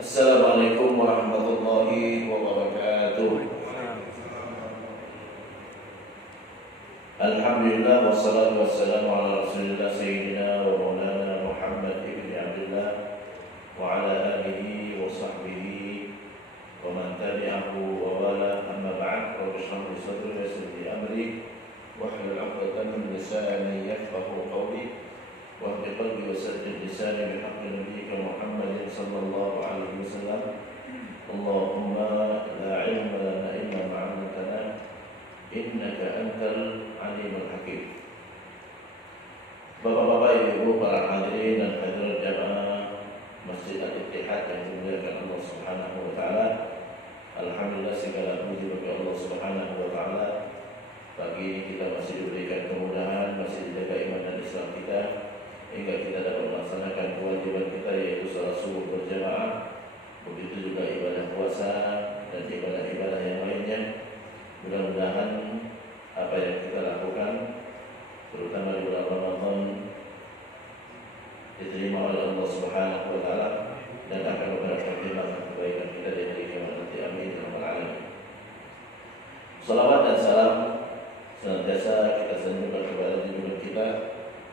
Assalamualaikum warahmatullahi wabarakatuh. Alhamdulillah wassalatu wassalamu ala Rasulillah sayyidina wa maulana Muhammad ibn Abdullah wa ala alihi wa sahbihi wa man tabi'ahu wa wala, amma ba'd. Rabbi shrah li sadri wa yassir li amri wahlul 'uqdatam min lisani yafqahu qawli wahdi qalbi wa saddid lisani bihaqqi nabiyyika Muhammadin sallallahu alaihi wasallam. Allahumma la ilma lana illa ma 'allamtana innaka antal alimul hakim. Bapak-bapak, ibu-ibu, para hadirin dan hadirat jamaah Masjid Al-Ittihad yang dimuliakan Allah Subhanahu wa taala. Alhamdulillah, segala puji bagi Allah Subhanahu wa taala. Pagi ini kita masih diberikan kemudahan, masih dijaga iman dan Islam kita, hingga kita dapat melaksanakan kewajiban kita, yaitu salat subuh berjamaah. Begitu juga ibadah puasa dan ibadah-ibadah yang lainnya. Mudah-mudahan apa yang kita lakukan, terutama di bulan Ramadan, diterima oleh Allah Subhanahu wa taala dan akan memberikan pertimbangan kebaikan kita di hari kiamat nanti. Amin ya rabbal alamin. Salawat dan salam senantiasa kita sanjungkan kepada junjungan kita,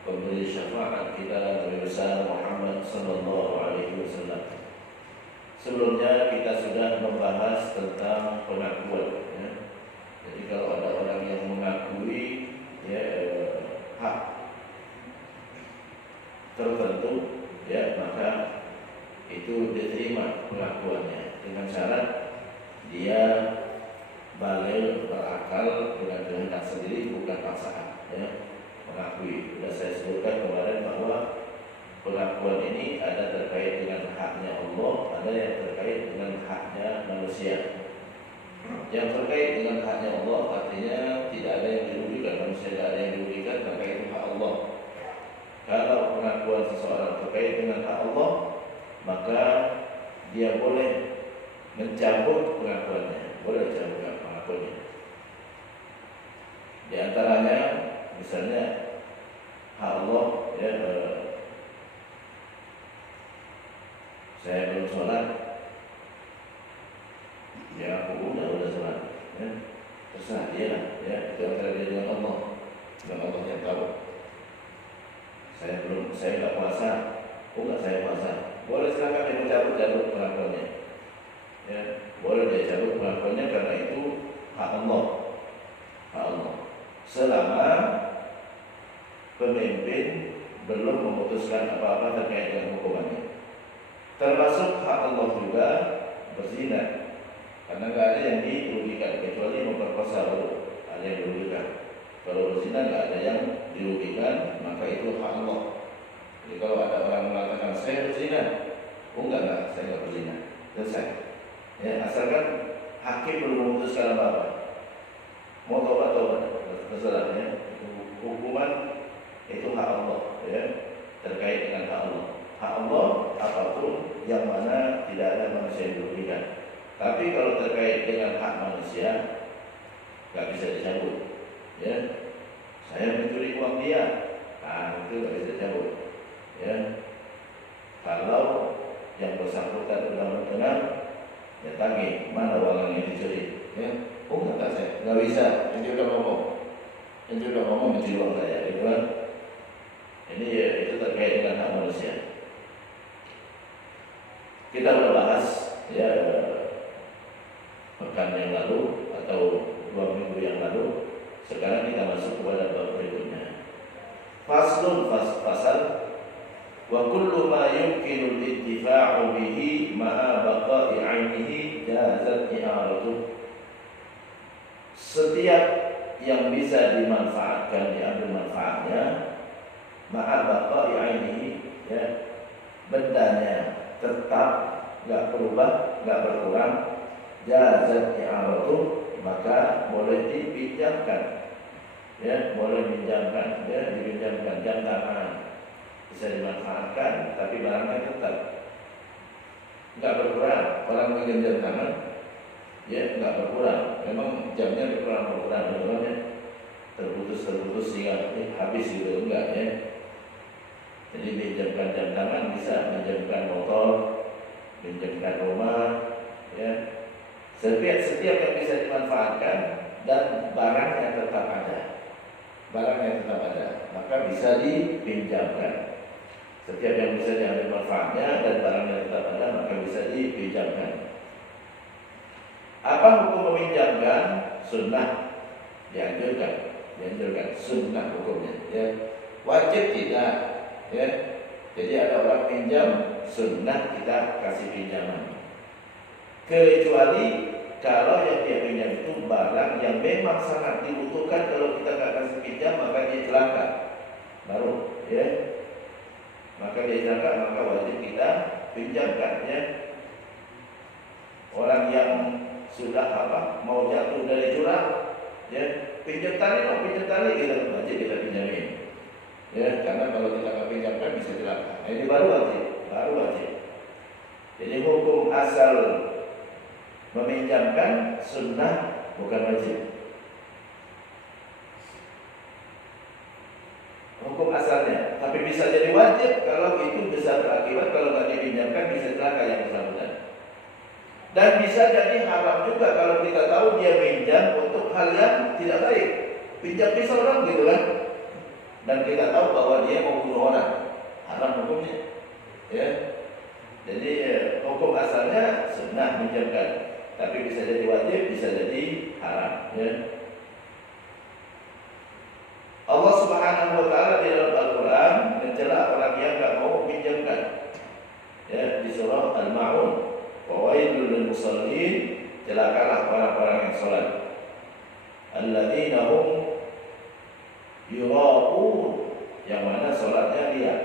pemberi syafaat kita, Nabi besar Muhammad sallallahu alaihi wasallam. Sebelumnya kita sudah membahas tentang pengakuan, ya. Jadi kalau ada orang yang mengakui hak tertentu, ya, maka itu diterima pengakuannya dengan syarat dia balik berakal dengan kehendak sendiri, bukan paksaan, ya. Mengakui. Sudah saya sebutkan kemarin bahwa pengakuan ini ada terkait dengan haknya Allah, ada yang terkait dengan haknya manusia. Yang terkait dengan haknya Allah artinya tidak ada yang dirugikan, manusia tidak ada yang dirugikan, maka itu hak Allah. Kalau pengakuan seseorang terkait dengan hak Allah, maka dia boleh mencabut pengakuannya, boleh mencabut pengakuannya. Di antaranya, misalnya hak Allah, ya, saya belum sholat, ya aku udah sholat, ya, terserah dia lah, ya, itu antara dia dengan Allah yang tahu. Saya nggak puasa, enggak saya puasa, boleh silakan dia mencabut pengakuannya, ya, boleh dia cabut pengakuannya karena itu hak Allah, selama pemimpin belum memutuskan apa-apa terkait dengan hukumannya. Termasuk hak Allah juga berzina, karena nggak ada yang dirugikan kecuali memperkosa, ada yang dirugikan. Kalau berzina nggak ada yang dirugikan, maka itu hak Allah. Jadi kalau ada orang mengatakan saya berzina, enggak, saya nggak berzina, selesai. Ya, asalkan hakim belum memutuskan apa-apa, mau tobat, terserah, ya. Hukuman itu hak Allah, ya, terkait dengan hak Allah. Hak Allah apapun yang mana tidak ada manusia yang dirugikan. Tapi kalau terkait dengan hak manusia, nggak bisa dicabut, ya. Saya mencuri uang dia, itu nggak bisa dicabut, ya. Kalau yang bersangkutan sudah mendengar, ya tagih, mana uang yang dicuri, ya. Enggak saya, nggak bisa. Yang sudah ngomong mencuri uang saya, gitu kan. Ini ya, itu terkait dengan hak manusia. Kita sudah bahas, ya, pekan yang lalu atau 2 minggu yang lalu. Sekarang kita masuk kepada bab berikutnya. Faslun, fasal wa kullu ma yumkinu al-intifa'u bihi ma'a baqa'i 'ainihi jazat i'aratuh. Setiap yang bisa dimanfaatkan, diambil manfaatnya, ma'a baqa'i 'ainihi, ya, bendanya tetap, nggak berubah, nggak berkurang, jazat i'aratuh, maka boleh dipinjamkan, ya, boleh pinjamkan, ya, dipinjamkan. Jam tangan bisa dimanfaatkan, tapi barangnya tetap nggak berkurang. Orang meminjam jam tangan, ya, nggak berkurang. Memang jamnya berkurang, namanya terputus sehingga habis gitu, enggak, ya. Jadi pinjamkan jam tangan bisa, pinjamkan motor, pinjamkan dimanfaatkan dan barangnya tetap ada. Barangnya tetap ada, maka bisa dipinjamkan. Setiap yang bisa diambil manfaatnya dan barangnya tetap ada, maka bisa dipinjamkan. Apa hukum meminjamkan? Sunnah, dianjurkan, sunnah hukumnya. Ya. Wajib tidak. Ya. Jadi ada orang pinjam, sunnah kita kasih pinjaman. Kecuali kalau yang dia pinjam itu barang yang memang sangat dibutuhkan, kalau kita nggak kasih pinjam maka dia celaka. Baru, ya. Maka dia celaka, maka wajib kita pinjamkan, ya. Orang yang sudah mau jatuh dari jurang, ya, pinjam tali dong, kita wajib kita pinjamin. Ya, karena kalau kita nggak pinjamkan bisa celaka. Nah, ini baru wajib. Jadi hukum asal meminjamkan sunnah, bukan wajib. Hukum asalnya, tapi bisa jadi wajib kalau itu bisa berakibat kalau nggak dipinjamkan bisa celaka yang bersangkutan. Dan bisa jadi haram juga kalau kita tahu dia pinjam untuk hal yang tidak baik. Pinjam pisau orang gitu kan. Dan kita tahu bahwa dia mau bunuh orang, haram hukumnya. Ya. Jadi hukum asalnya sunnah pinjamkan, tapi bisa jadi wajib, bisa jadi haram. Ya. Allah Subhanahu wa taala di dalam Al-Qur'an mencela orang yang enggak mau pinjamkan. Ya, di surah Al-Ma'un, wa wailul lil musallin, celakalah orang-orang yang salat. Alladzina hum yura'un, yang mana salatnya liar.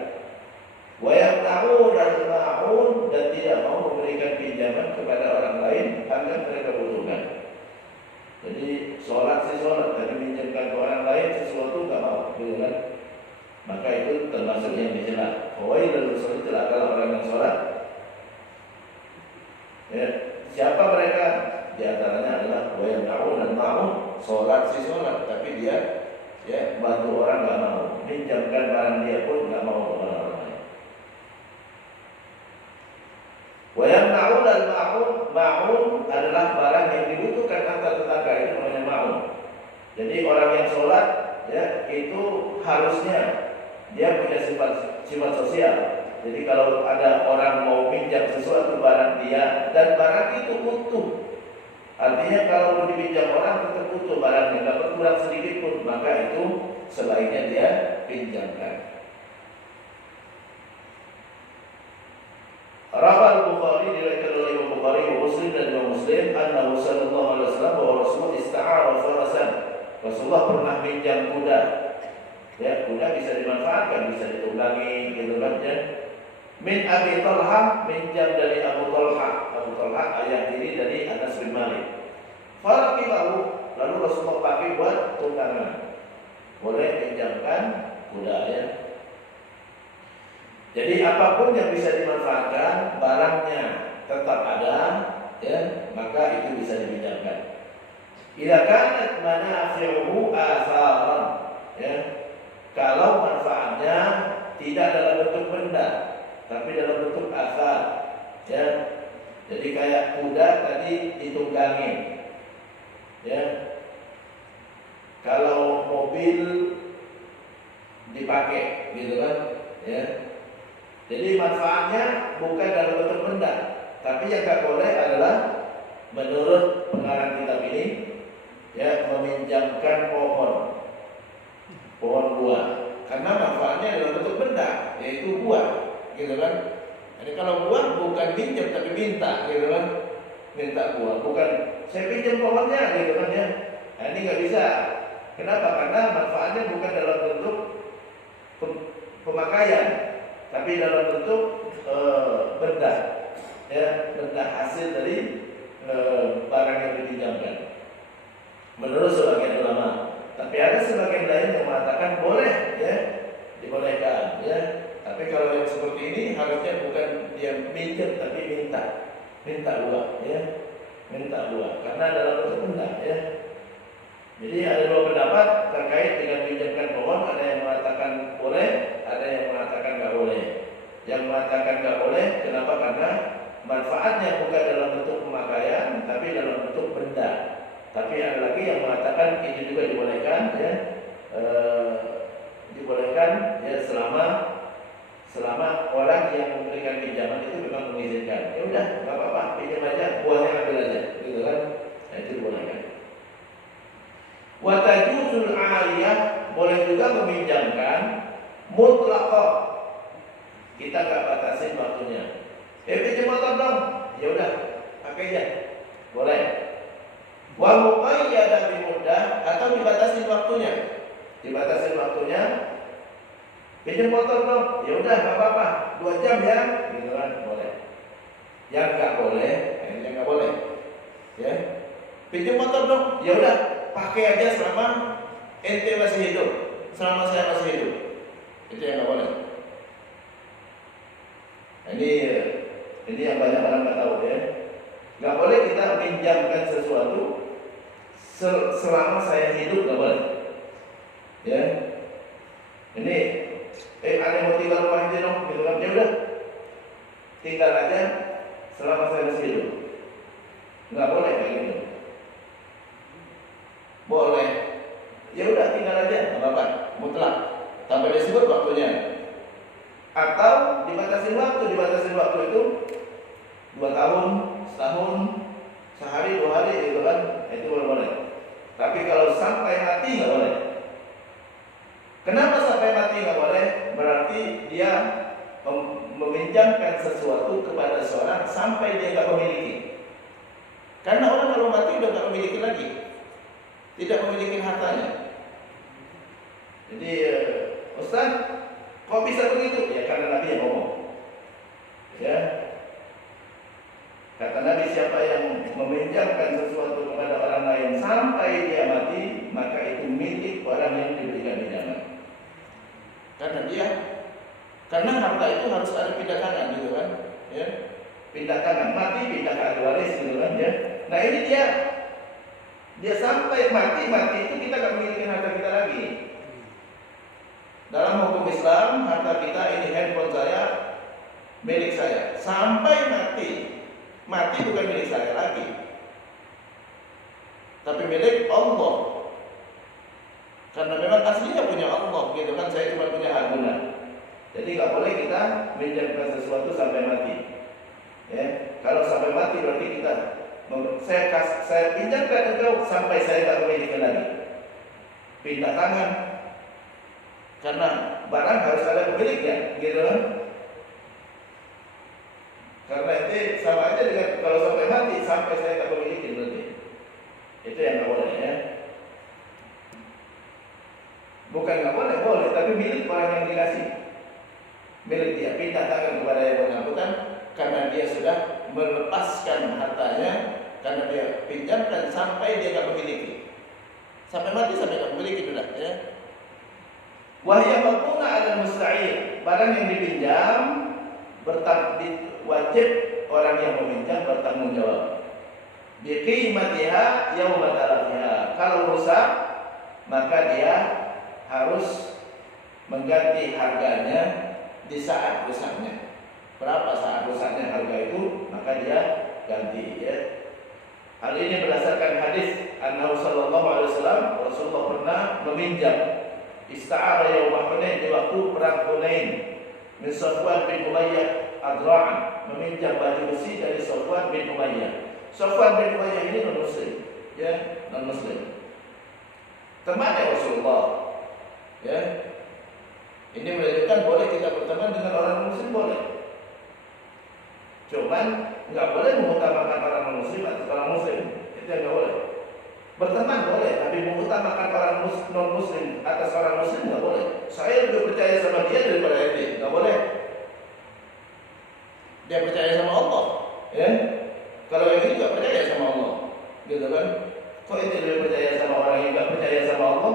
Wa yaqta'un al-ma'un, dan tidak mau memberikan pinjaman kepada orang lain agar mereka butuhkan. Jadi sholat, tapi pinjamkan ke orang lain sesuatu nggak mau, gitu kan? Maka itu termasuk yang dicela. Fawailul musallin, celakalah orang yang sholat. Ya, siapa mereka? Di antaranya adalah wa yaqta'un al-ma'un, sholat, tapi dia bantu orang nggak mau, pinjamkan barang dia pun nggak mau kepada orang lain. Wa yaqta'un al-ma'un adalah barang yang dibutuhkan antar tetangga, itu namanya ma'un. Jadi orang yang sholat, ya, itu harusnya dia punya sifat sosial. Jadi kalau ada orang mau pinjam sesuatu barang dia dan barang itu utuh, artinya kalau mau dipinjam orang tetap utuh barangnya, nggak berkurang sedikit pun, maka itu sebaiknya dia pinjamkan. Rawal Bukhari, diriwayatkan oleh Imam Bukhari wa Muslim dan Imam Muslim, annahu sallallahu alaihi wasallam bahwa Rasulullah ista'ara farasan. Rasulullah pernah pinjam kuda. Ya, kuda bisa dimanfaatkan, bisa ditunggangi, gitu kan, ya. Min Abi Talha, pinjam dari Abu Talha. Abu Talha ayah diri dari Anas bin Malik. Faraqilahu, lalu Rasulullah pakai buat tunggangan. Boleh pinjamkan kuda, ya. Jadi apapun yang bisa dimanfaatkan, barangnya tetap ada, ya, maka itu bisa dipinjamkan. Idza kanat manafi'uhu atharan, ya. Kalau manfaatnya tidak dalam bentuk benda, tapi dalam bentuk athar, ya. Jadi kayak kuda tadi ditunggangi, ya. Kalau mobil dipakai, gitu kan, ya. Jadi manfaatnya bukan dalam bentuk benda, tapi yang tak boleh adalah menurut pengarang kitab ini, ya, meminjamkan pohon buah, karena manfaatnya dalam bentuk benda, yaitu buah, gitu kan. Jadi kalau buah bukan pinjam tapi minta, gitu kan, minta buah, bukan saya pinjam pohonnya, gitu kan, ya. Nah, ini nggak bisa. Kenapa? Karena manfaatnya bukan dalam bentuk pemakaian, tapi dalam bentuk benda, ya, benda hasil dari barang yang dipinjamkan. Menurut sebagian ulama, tapi ada sebagian lain yang mengatakan boleh, ya, dibolehkan, ya. Tapi kalau yang seperti ini harusnya bukan dia pinjam tapi minta buah, ya, minta buah, karena dalam bentuk benda, ya. Jadi ada dua pendapat terkait dengan pinjamkan pohon. Ada yang mengatakan boleh, ada yang mengatakan nggak boleh. Yang mengatakan nggak boleh, kenapa? Karena manfaatnya bukan dalam bentuk pemakaian, tapi dalam bentuk benda. Tapi ada lagi yang mengatakan ini juga dibolehkan, ya, dibolehkan, ya, selama orang yang memberikan pinjaman itu memang mengizinkan. Ya udah, nggak apa-apa, pinjam aja, buahnya ambil aja, gitu kan? Nah, itu dibolehkan. Wa tajuzul 'ariyah, boleh juga meminjamkan mutlaqah. Kita nggak batasin waktunya. Pinjam motor dong, ya udah, pakai aja, boleh. Wa muqayyadah bi muddah, atau dibatasin waktunya. Dibatasin waktunya. Pinjam motor dong, ya udah, nggak apa-apa, 2 jam ya, gitu kan, boleh. Yang nggak boleh, yang nggak boleh, ya. Pinjam motor dong, ya udah, pakai aja selama ente masih hidup, selama saya masih hidup. Itu yang nggak boleh. Ini yang banyak orang nggak tahu, ya. Nggak boleh kita pinjamkan sesuatu selama saya hidup, nggak boleh. Ya, ini ada mau tinggal rumah ini dong, gitu kan? Ya udah, tinggal aja selama saya masih hidup. Nggak boleh kayak gitu. Boleh, ya udah tinggal aja, nggak apa-apa, mutlak. Tanpa disebut waktunya. Atau dibatasin waktu itu 2 tahun, setahun, sehari, 2 hari, gitu kan? Itu boleh. Tapi kalau sampai mati nggak boleh. Kenapa sampai mati nggak boleh? Berarti dia meminjamkan sesuatu kepada seorang sampai dia nggak memiliki. Karena orang kalau mati udah nggak memiliki lagi, tidak memiliki hartanya. Jadi, Ustaz, kok bisa begitu? Ya karena Nabi yang ngomong. Ya, kata Nabi, siapa yang meminjamkan sesuatu kepada orang lain sampai dia mati, maka itu milik orang yang diberikan pinjaman. Karena harta itu harus ada pindah tangan, gitu kan? Ya, pindah tangan, mati pindah ke ahli waris, gitu kan? Ya. Nah ini dia sampai mati itu kita nggak memiliki harta kita lagi. Dalam hukum Islam, harta kita ini handphone saya, milik saya. Sampai mati bukan milik saya lagi, tapi milik Allah. Karena memang aslinya punya Allah, gitu kan? Saya cuma punya hak guna. Jadi nggak boleh kita minjamkan sesuatu sampai mati. Ya, kalau sampai mati berarti saya pinjamkan engkau sampai saya tak memiliki lagi. Pindah tangan. Karena barang harus ada pemiliknya, gitu kan? Karena itu sama aja dengan kalau sampai mati, sampai saya tak memiliki berarti. Itu yang nggak boleh, ya. Bukan nggak boleh, tapi milik orang yang dikasih. Milik dia, pindah tangan kepada yang bersangkutan karena dia sudah melepaskan hartanya, karena dia pinjamkan sampai dia nggak memiliki. Sampai mati sampai nggak memiliki sudah, ya. Wahya maquna 'ala musta'ir, barang yang dipinjam wajib orang yang meminjam bertanggung jawab. Bi qimatiha yauma talafiha. Kalau rusak, maka dia harus mengganti harganya di saat rusaknya. Berapa saat rusaknya harga itu, maka dia ganti, ya. Hal ini berdasarkan hadis Annabi sallallahu alaihi wasallam, Rasulullah pernah meminjam ista'ara yaum Hunain, di waktu perang Hunain, min Safwan bin Umayyah adra'an, meminjam baju besi dari Safwan bin Umayyah. Safwan bin Umayyah ini non-muslim, ya, non-muslim. Temannya Rasulullah, ya. Ini menunjukkan boleh kita berteman dengan orang muslim, boleh. Cuman nggak boleh mengutamakan orang muslim atas orang muslim, itu yang nggak boleh. Berteman boleh, tapi mengutamakan orang non muslim atas orang muslim nggak boleh. Saya lebih percaya sama dia daripada ini, nggak boleh. Dia percaya sama Allah, ya. Kalau yang ini nggak percaya sama Allah, gitu kan? Kok itu lebih percaya sama orang yang nggak percaya sama Allah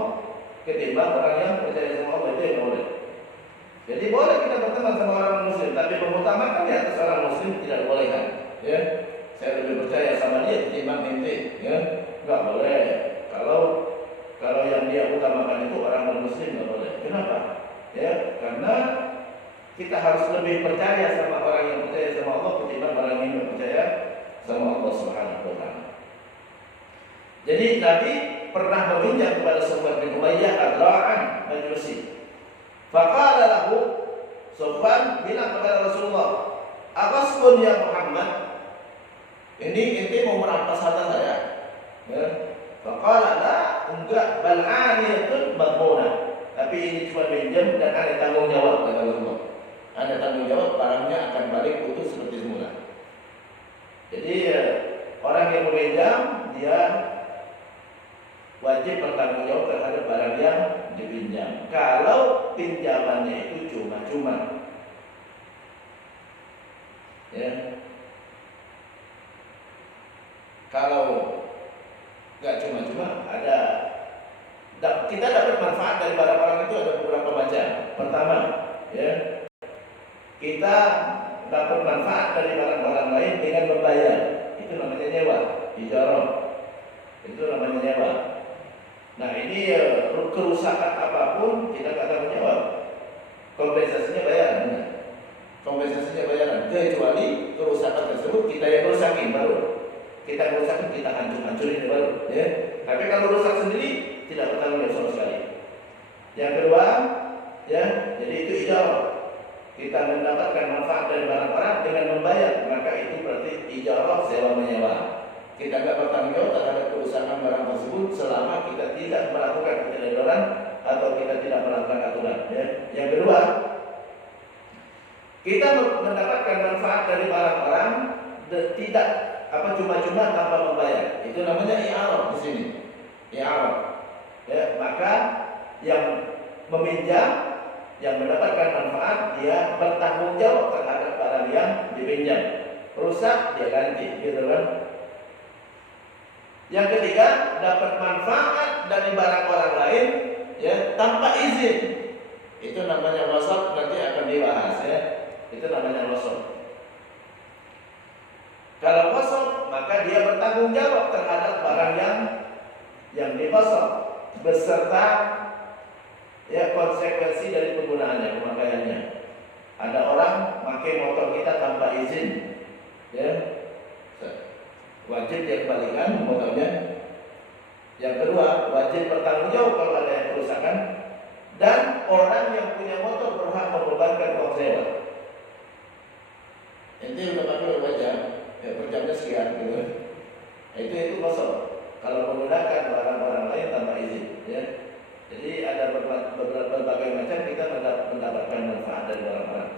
ketimbang orang yang percaya sama Allah? Itu yang nggak boleh. Jadi boleh kita berteman sama orang muslim, tapi mengutamakan di atas orang muslim tidak boleh, kan? Ya, saya lebih percaya sama dia ketimbang ente, ya. Nggak boleh. Kalau yang dia utamakan itu orang non-muslim, nggak boleh. Kenapa? Ya, karena kita harus lebih percaya sama orang yang percaya sama Allah ketimbang orang yang tidak percaya sama Allah Subhanahu wa taala. Jadi Nabi pernah meminjam kepada Sufyan bin Umayyah adra'an baju besi. Faqala lahu, Sufyan bilang kepada Rasulullah, "Aghasbun ya Muhammad? Ini ente mau merampas harta saya?" Ya. Faqala la, enggak, bal 'aniyatun madmunah. Tapi ini cuma pinjam dan ada tanggung jawab kata Rasulullah. Ada tanggung jawab, barangnya akan balik utuh seperti semula. Jadi orang yang meminjam dia wajib bertanggung jawab terhadap barang yang dipinjam. Kalau pinjamannya itu cuma-cuma, ya. Kalau nggak cuma-cuma, kita dapat manfaat dari barang-barang itu ada beberapa macam. Pertama, ya, kita dapat manfaat dari barang-barang lain dengan membayar. Itu namanya nyewa, ijarah. Itu namanya nyewa. Nah ini kerusakan apapun kita nggak tanggung jawab. Kompensasinya bayaran, kompensasinya bayaran. Kecuali kerusakan tersebut kita yang rusakin baru. Kita rusakin, kita hancurin baru. Ya. Tapi kalau rusak sendiri tidak bertanggung jawab sama sekali. Yang kedua, ya, jadi itu ijarah. Kita mendapatkan manfaat dari barang orang dengan membayar, maka itu berarti ijarah sewa menyewa. Kita tidak bertanggung jawab terhadap kerusakan barang tersebut selama kita tidak melakukan keteledoran atau kita tidak melakukan aturan. Ya. Yang kedua, kita mendapatkan manfaat dari barang-barang tidak cuma-cuma tanpa membayar. Itu namanya i'arah di sini. I'arah. Ya, maka yang meminjam, yang mendapatkan manfaat, dia bertanggung jawab terhadap barang yang dipinjam. Rusak dia ganti, gitu kan? Yang ketiga, dapat manfaat dari barang orang lain, ya, tanpa izin. Itu namanya wasaf, nanti akan dibahas, ya. Itu namanya wasaf. Kalau wasaf, maka dia bertanggung jawab terhadap barang yang diwasaf beserta, ya, konsekuensi dari penggunaannya, pemakaiannya. Ada orang pakai motor kita tanpa izin, ya, wajib dia kembalikan motornya. Yang kedua, wajib bertanggung jawab kalau ada yang kerusakan. Dan orang yang punya motor berhak membebankan uang sewa. Ente udah pakai berapa jam? Ya, per jamnya sekian, gitu. Itu kosong. Kalau menggunakan barang-barang lain tanpa izin, ya. Jadi ada berbagai macam kita mendapatkan manfaat dari barang-barang.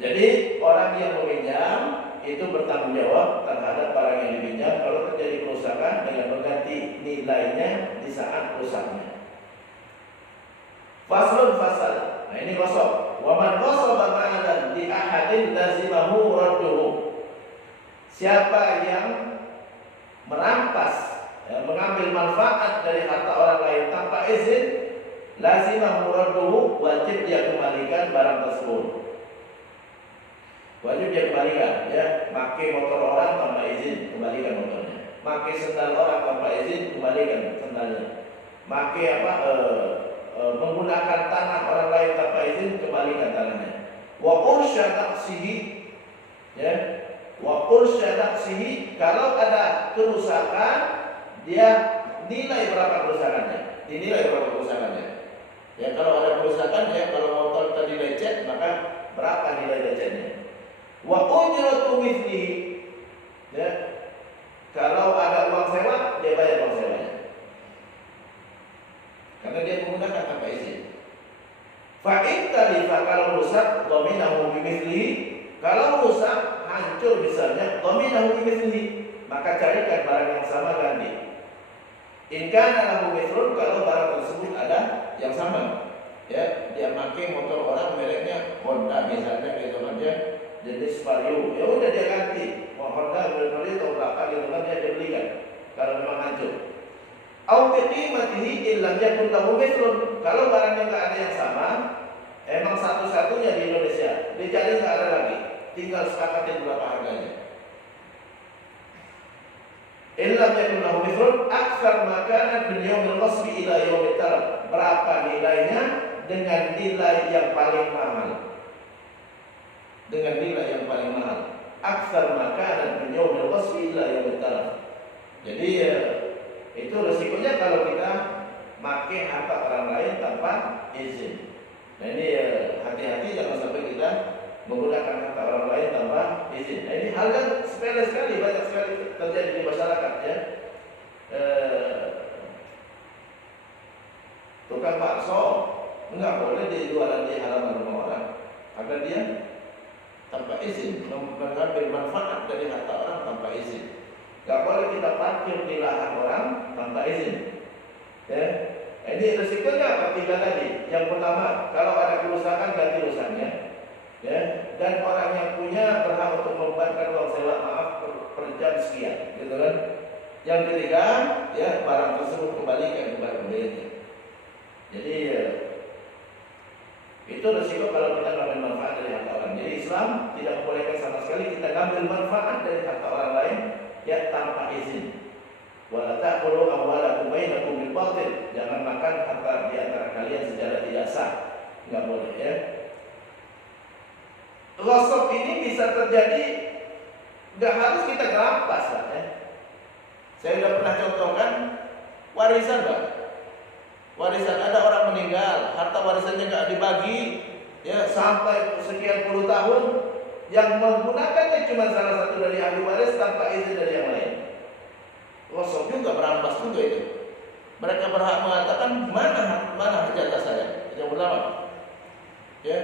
Jadi orang yang meminjam itu bertanggung jawab terhadap barang yang dipinjam kalau terjadi kerusakan dengan mengganti nilainya di saat rusaknya. Faslun fasal. Nah ini kosong. Wa man qasaba ma'adan li ahadin lazimahu radduhu. Siapa yang merampas, ya, mengambil manfaat dari harta orang lain tanpa izin, lazimahu radduhu, wajib dia kembalikan barang tersebut. Wajib dia kembalikan, ya. Pakai motor orang tanpa izin, kembalikan motornya. Pakai sendal orang tanpa izin, kembalikan sendalnya. Pakai menggunakan tanah orang lain tanpa izin, kembalikan tanahnya. Wa ursya taksihi, ya. Wa ursya taksihi, kalau ada kerusakan, dia nilai berapa kerusakannya? Dinilai berapa kerusakannya? Ya, kalau ada kerusakan, ya, kalau motor tadi lecet, maka berapa nilai lecetnya? Wa ujratu mithlihi, ya. Kalau ada uang sewa, dia bayar uang sewanya. Karena dia menggunakan tanpa izin. Fa in talifa, kalau rusak, dhaminahu bimithlihi. Kalau rusak, hancur misalnya, dhaminahu bimithlihi, maka carikan barang yang sama ganti. In kana lahu mithlun, kalau barang tersebut ada yang sama. Ya, dia pakai motor orang mereknya Honda misalnya, gitu kan, dia jenis Vario, ya udah dia ganti. Mau Honda beli tahun berapa gitu kan, dia belikan kalau memang hancur. Au biqimatihi illam yakun lahu mithlun, kalau barangnya enggak ada yang sama, emang satu-satunya di Indonesia, dicari enggak ada lagi, tinggal sepakatin berapa harganya. Illam yakun lahu mithlun aktsar makanan min yaumil qasbi ila yaumit talab, berapa nilainya dengan nilai yang paling mahal. Dengan nilai yang paling mahal. Aksar makanan min yaumil qasbi ila yaumit talab, Jadi itu resikonya kalau kita pakai harta orang lain tanpa izin. Nah ini hati-hati jangan sampai kita menggunakan harta orang lain tanpa izin. Nah ini hal yang sepele sekali, banyak sekali terjadi di masyarakat ya. Tukang bakso enggak boleh dijualan di halaman rumah orang agar dia tanpa izin mengambil manfaat dari harta orang tanpa izin. Enggak boleh kita parkir di lahan orang tanpa izin. Ya. Ini resikonya apa? Tiga tadi. Yang pertama, kalau ada kerusakan ganti rusaknya. Ya. Dan orang yang punya berhak untuk membayarkan uang sewa per jam sekian, gitu kan? Yang ketiga, ya barang tersebut kembalikan kepada pemiliknya. Jadi itu resiko kalau kita ngambil manfaat dari harta orang. Jadi Islam tidak membolehkan sama sekali kita ngambil manfaat dari harta orang lain ya tanpa izin. Wala ta'kulu amwalakum bainakum bil batil. Jangan makan harta di antara kalian secara tidak sah. Enggak boleh ya. Ghasab ini bisa terjadi, enggak harus kita rampas lah ya. Saya sudah pernah contohkan warisan, Pak. Warisan, ada orang meninggal, harta warisannya nggak dibagi, ya sampai sekian puluh tahun, yang menggunakannya cuma salah satu dari ahli waris tanpa izin dari yang lain. Ghasab juga, merampas juga itu. Mereka berhak mengatakan mana jatah saya. Yang pertama, ya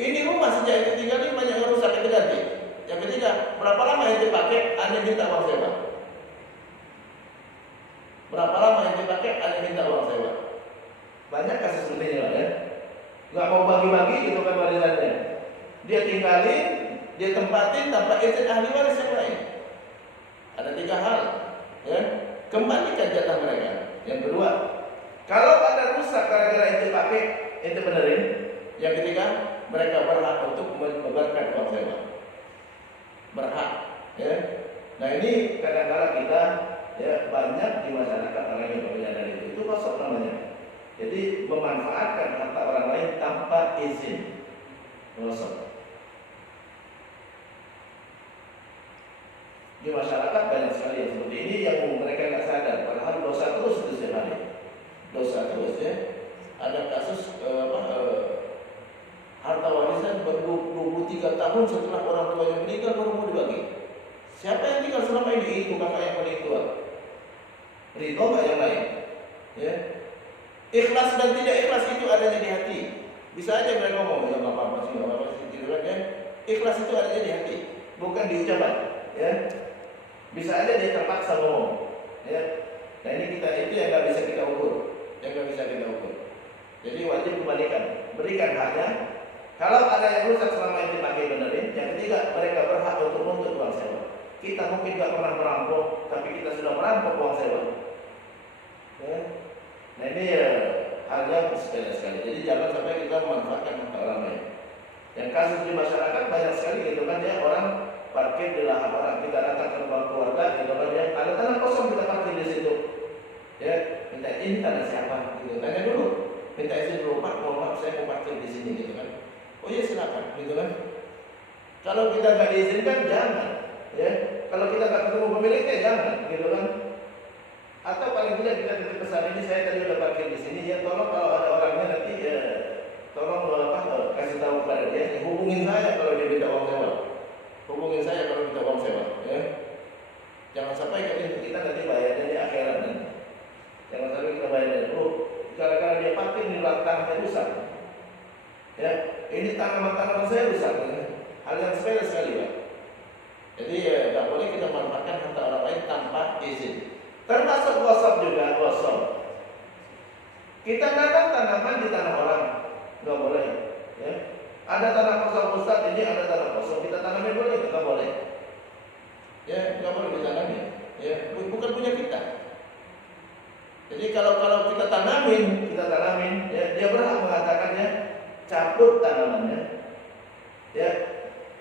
ini rumah sejak itu tinggalin banyak yang rusak, itu ganti. Yang ketiga, berapa lama yang dipakai? Anda minta uang sewa. Berapa lama yang dipakai? Anda minta uang sewa. Banyak kasus seperti ini lah ya. Nggak mau bagi-bagi gitu kan warisannya. Dia tinggalin, dia tempatin tanpa izin ahli waris yang lain. Ada tiga hal, ya. Kembalikan jatah mereka. Yang kedua, kalau ada rusak gara-gara ente pakai, ente benerin. Yang ketiga, mereka berhak untuk membayarkan uang sewa. Berhak, ya. Nah ini kadang-kadang kita ya banyak di masyarakat orang yang menyadari itu ghasab namanya. Jadi memanfaatkan harta orang lain tanpa izin. Ghasab. Di masyarakat banyak sekali yang seperti ini yang mereka nggak sadar, padahal dosa terus itu setiap hari. Dosa terus ya. Ada kasus harta warisan 23 tahun setelah orang tuanya meninggal baru mau dibagi. Siapa yang tinggal selama ini? Itu kakak yang paling tua. Ridho nggak yang lain? Ya. Ikhlas dan tidak ikhlas itu adanya di hati. Bisa aja mereka ngomong, ya nggak apa-apa sih, nggak apa-apa sih, gitu kan ya. Ikhlas itu adanya di hati, bukan di ucapan. Ya. Bisa aja dia terpaksa ngomong. Ya. Nah ini itu yang nggak bisa kita ukur, Jadi wajib kembalikan, berikan haknya. Kalau ada yang rusak selama ini pakai benerin. Yang ketiga, mereka berhak untuk menuntut uang sewa. Kita mungkin nggak pernah merampok, tapi kita sudah merampok uang sewa. Ya. Nah ini hal yang sepele sekali. Jadi jangan sampai kita memanfaatkan harta orang lain. Yang kasus di masyarakat banyak sekali gitu kan ya, orang parkir di lahan orang, kita datang ke rumah keluarga, gitu kan ya, ada tanah kosong kita parkir di situ. Ya, minta ini tanah siapa? Gitu. Tanya dulu, minta izin dulu, Pak, mohon maaf saya mau parkir di sini gitu kan. Oh iya silakan, gitu kan. Kalau kita nggak diizinkan jangan, ya. Kalau kita nggak ketemu pemiliknya jangan, gitu kan. Atau paling tidak kita titip pesan ini, saya tadi udah parkir di sini, ya tolong kalau ada orangnya nanti ya tolong kasih tahu kepada dia, hubungin saya kalau dia minta uang sewa. Hubungin saya kalau minta uang sewa, ya. Jangan sampai kita nanti bayarnya di akhirat nanti. Jangan sampai kita bayarnya dulu gara-gara dia parkir di tanahnya rusak. Ya, ini tanaman-tanaman saya rusak, ya. Hal yang sepele sekali, Pak. Jadi ya tidak boleh kita manfaatkan harta orang lain tanpa izin. Termasuk ghasab juga, ghasab. Kita nanam tanaman di tanah orang, nggak boleh. Ya. Ada tanah kosong Ustaz, ini ada tanah kosong, kita tanamin boleh? Nggak boleh. Ya, nggak boleh ditanami. Ya, bukan punya kita. Jadi kalau kita tanamin, ya, dia berhak mengatakannya, cabut tanamannya, ya,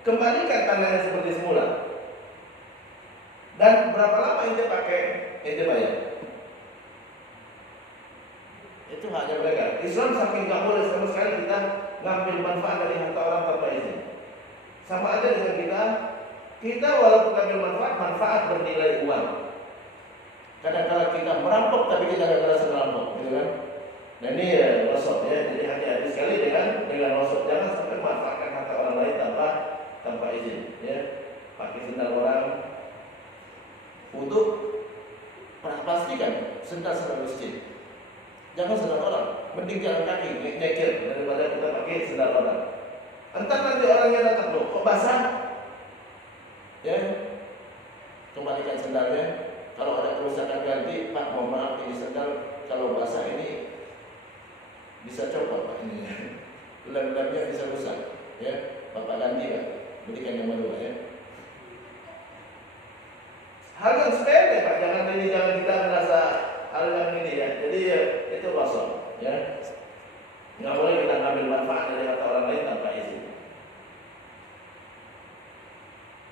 kembalikan tanahnya seperti semula. Dan berapa lama ente pakai, ente bayar. Itu haknya mereka. Islam saking nggak boleh sama sekali kita ngambil manfaat dari harta orang tanpa izin. Sama aja dengan kita walaupun ngambil manfaat bernilai uang. Kadang-kadang kita merampok tapi kita tidak merasa merampok, gitu kan? Nah ini ya wasop ya, jadi hati-hati sekali dengan wasop. Jangan sampai memanfaatkan harta orang lain tanpa izin, ya. Pakai sendal orang, untuk pastikan sendal masjid. Jangan sendal orang, mending jalan kaki, nyekir daripada kita pakai sendal orang. Entar nanti orangnya datang, loh kok basah? Ya, kembalikan sendalnya. Kalau ada kerusakan ganti, Pak mohon maaf ini sendal kalau basah ini bisa copot Pak ini. Lem-lemnya bisa rusak. Ya, Bapak ganti Pak, berikan yang baru ya. Hal yang sepele Pak, jangan kita merasa hal yang ini ya. Jadi ya, itu kosong ya. Nggak boleh kita ngambil manfaat dari kata orang lain tanpa izin.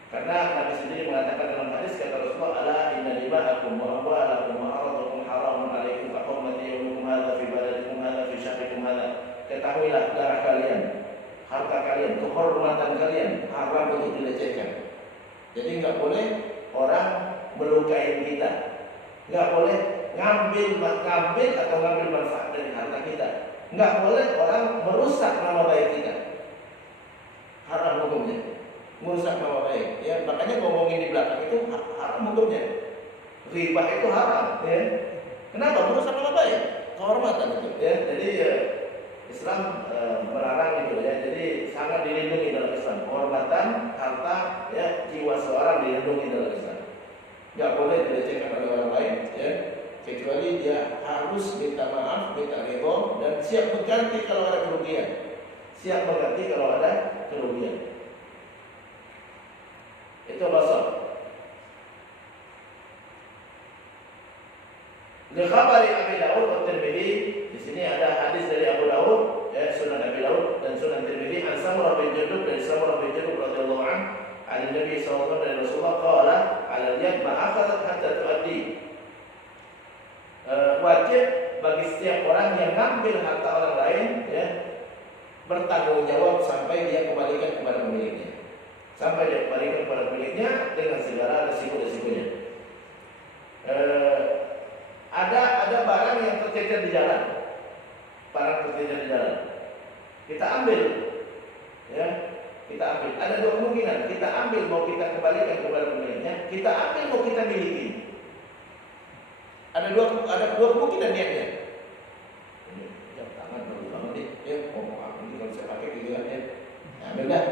Karena Nabi sendiri mengatakan dalam hadis, kata Rasulullah, ala inna dima'akum wa amwalakum wa aradakum haramun alaikum ka hurmati yaumikum hadza fi baladikum hadza fi syahrikum hadza. Ketahuilah darah kalian, harta kalian, kehormatan kalian haram untuk dilecehkan. Jadi nggak boleh orang melukai kita, nggak boleh ngambil atau ngambil manfaat dari harta kita, nggak boleh orang merusak nama baik kita. Haram hukumnya. Merusak nama baik, ya makanya ngomongin di belakang itu haram hukumnya. Riba itu haram, ya. Kenapa? Merusak nama baik, kehormatan itu, ya. Jadi Islam melarang itu, ya. Jadi sangat dilindungi dalam Islam. Kehormatan, harta, ya, jiwa seorang dilindungi dalam Islam. Nggak boleh dilecehkan oleh orang lain, ya. Kecuali dia harus minta maaf, minta ridho, dan siap mengganti kalau ada kerugian. Siap mengganti kalau ada kerugian. Itu basar. Likhabari Abi Daud dan Tirmidzi, di sini ada hadis dari Abu Daud, ya, Sunan Abi Daud dan Sunan Tirmidzi, an Samurah bin Jundub dari Samurah bin Jundub radhiyallahu anhu, an Nabi sallallahu alaihi wasallam dari Rasulullah qala, "Ala al-yad ma akhadhat hatta tuaddi." Wajib bagi setiap orang yang ngambil harta orang lain, ya, bertanggung jawab sampai dia kembalikan kepada pemiliknya. Sampai dia kembalikan kepada pemiliknya dengan segala resiko-resikonya. Ada barang yang tercecer di jalan, kita ambil, ya, kita ambil. Ada dua kemungkinan, kita ambil mau kita kembalikan kepada pemiliknya, kita ambil mau kita miliki. Ada dua kemungkinan niatnya. Jam tangan baru banget nih, ya, ngomong apa nih kalau saya pakai gitu kan, ya, ambil dah.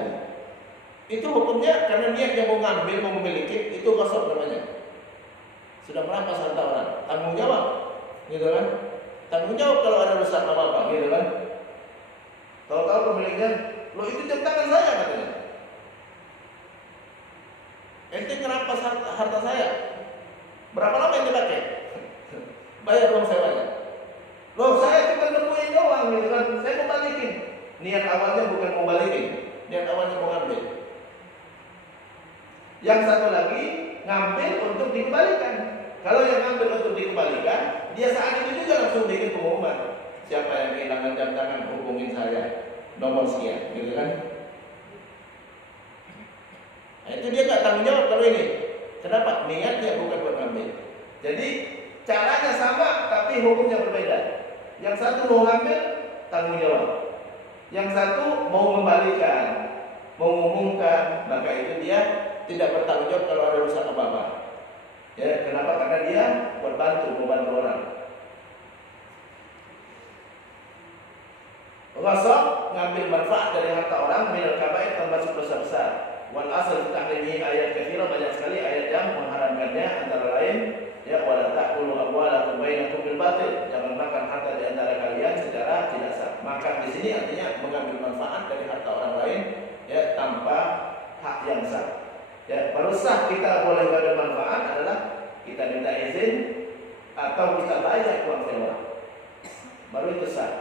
Itu hukumnya karena niat yang mau ngambil, mau memiliki, itu kosong namanya. Sudah merampas harta orang, tanggung jawab, gitu kan? Tanggung jawab kalau ada rusak apa-apa, gitu kan? Tahu-tahu pemiliknya, lo itu jam tangan saya katanya. Ente ngerampas harta saya. Berapa lama yang dipakai? Bayar uang sewanya. Loh saya cuma nemuin doang, gitu kan? Saya mau balikin. Niat awalnya bukan mau balikin, niat awalnya mau ngambil. Yang satu lagi ngambil untuk dikembalikan. Kalau yang ngambil untuk dikembalikan, dia saat itu juga langsung bikin pengumuman. Siapa yang kehilangan jam tangan, hubungin saya, nomor sekian, gitu kan? Nah, itu dia nggak tanggung jawab kalau ini. Kenapa? Niatnya bukan buat ngambil. Jadi caranya sama, tapi hukumnya berbeda. Yang satu mau ngambil, tanggung jawab. Yang satu mau membalikan, mengumumkan, maka itu dia tidak bertanggung jawab kalau ada rusak apa-apa. Ya, kenapa? Karena dia membantu orang. Ghasab, ngambil manfaat dari harta orang, minal kabair, termasuk dosa besar. Wal asal tahrimi ayat katsira, banyak sekali ayat yang mengharamkannya, antara lain ya wala ta'kulu amwalakum bainakum bil batil, jangan makan harta di antara kalian secara tidak sah. Makan di sini artinya mengambil manfaat dari harta orang lain ya tanpa hak yang sah. Ya, baru sah kita boleh mengambil manfaat adalah kita minta izin atau kita bayar uang sewa. Baru itu sah.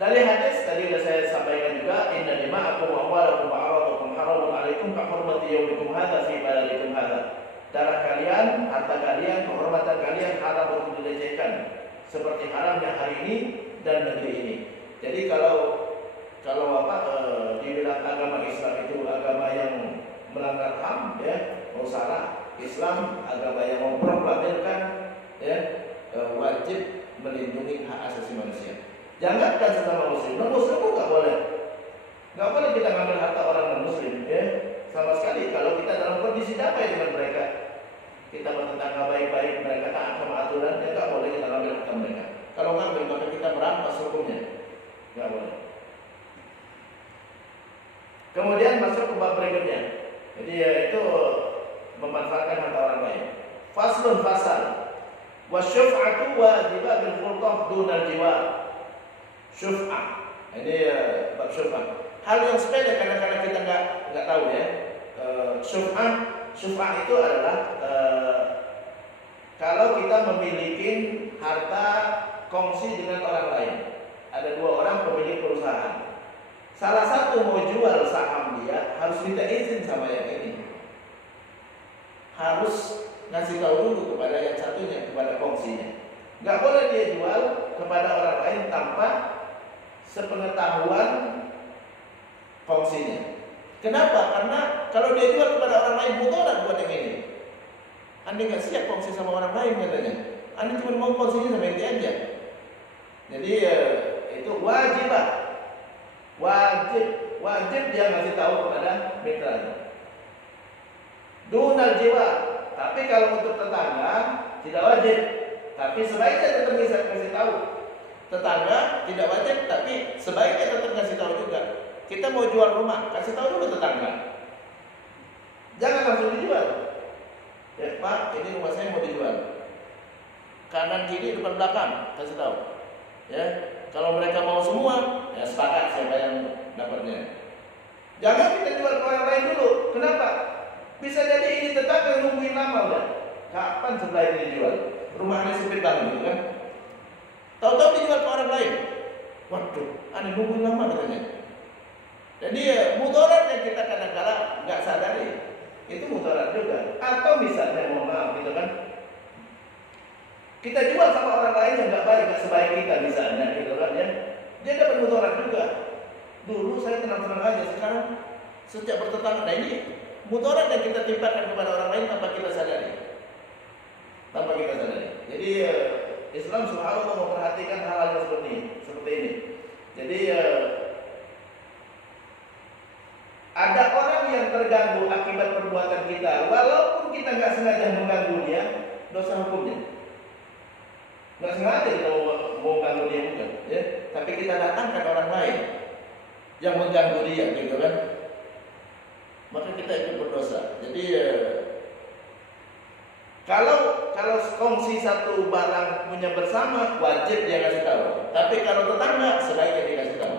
Dari hadis tadi sudah saya sampaikan juga, inna dima'akum wa amwalakum wa aradakum haramun 'alaikum ka hurmati yaumikum hadza fi baladikum hadza. Darah kalian, harta kalian, kehormatan kalian haram untuk dilecehkan seperti haramnya hari ini dan negeri ini. Jadi kalau dibilang agama Islam itu agama yang melanggar HAM, ya, mau salah, Islam agama yang memproklamirkan ya wajib melindungi hak asasi manusia. Jangankan sesama muslim, non muslim pun nggak boleh. Nggak boleh kita ngambil harta orang non muslim, ya. Sama sekali kalau kita dalam kondisi damai dengan mereka, kita bertetangga baik-baik, mereka taat sama aturan, ya nggak boleh kita ngambil harta mereka. Kalau ngambil maka kita merampas hukumnya, nggak boleh. Kemudian masuk ke bab berikutnya. Jadi itu memanfaatkan harta orang lain. Faslun fasal. Wasyuf'atu wajibah bil khulqah dunal jiwar. Syuf'ah. Ini bab syuf'ah. Hal yang sepele kadang-kadang kita nggak tahu ya. Syuf'ah itu adalah kalau kita memiliki harta kongsi dengan orang lain. Ada dua orang pemilik perusahaan. Salah satu mau jual saham dia harus minta izin sama yang ini. Harus ngasih tahu dulu kepada yang satunya, kepada kongsinya. Nggak boleh dia jual kepada orang lain tanpa sepengetahuan kongsinya. Kenapa? Karena kalau dia jual kepada orang lain mudarat buat yang ini. Anda nggak siap kongsi sama orang lain katanya. Anda cuma mau kongsinya sama yang dia aja. Jadi itu wajib dia ngasih tahu kepada mitranya. Dunal jiwa. Tapi kalau untuk tetangga tidak wajib. Tapi sebaiknya tetap bisa kasih tahu. Tetangga tidak wajib, tapi sebaiknya tetap kasih tahu juga. Kita mau jual rumah, kasih tahu dulu tetangga. Jangan langsung dijual. Ya, Pak, ini rumah saya mau dijual. Kanan kiri depan belakang, kasih tahu. Ya, kalau mereka mau semua, ya sepakat siapa yang dapatnya. Jangan kita jual ke orang lain dulu. Kenapa? Bisa jadi ini tetangga nungguin lama udah. Kapan setelah ini dijual? Rumahnya sempit banget gitu kan? Tahu-tahu dijual ke orang lain. Waduh, aneh nungguin lama katanya. Jadi mudarat yang kita kadang-kadang nggak sadari itu mudarat juga. Atau misalnya mohon maaf gitu kan, kita jual sama orang lain yang nggak baik, nggak sebaik kita misalnya gitu kan ya, dia dapat mudarat juga. Dulu saya tenang-tenang aja, sekarang sejak bertetangga, nah ini mudarat yang kita timpakan kepada orang lain tanpa kita sadari. Jadi Islam subhanallah memperhatikan hal-hal yang seperti ini. Jadi ada orang yang terganggu akibat perbuatan kita, walaupun kita nggak sengaja mengganggu dia, dosa hukumnya. Nggak sengaja kita mau mengganggu dia bukan, ya. Tapi kita datangkan orang lain yang mengganggu dia, gitu kan? Maka kita ikut berdosa. Jadi kalau kongsi satu barang punya bersama, wajib dia kasih tahu. Tapi kalau tetangga, sebaiknya dia kasih tahu.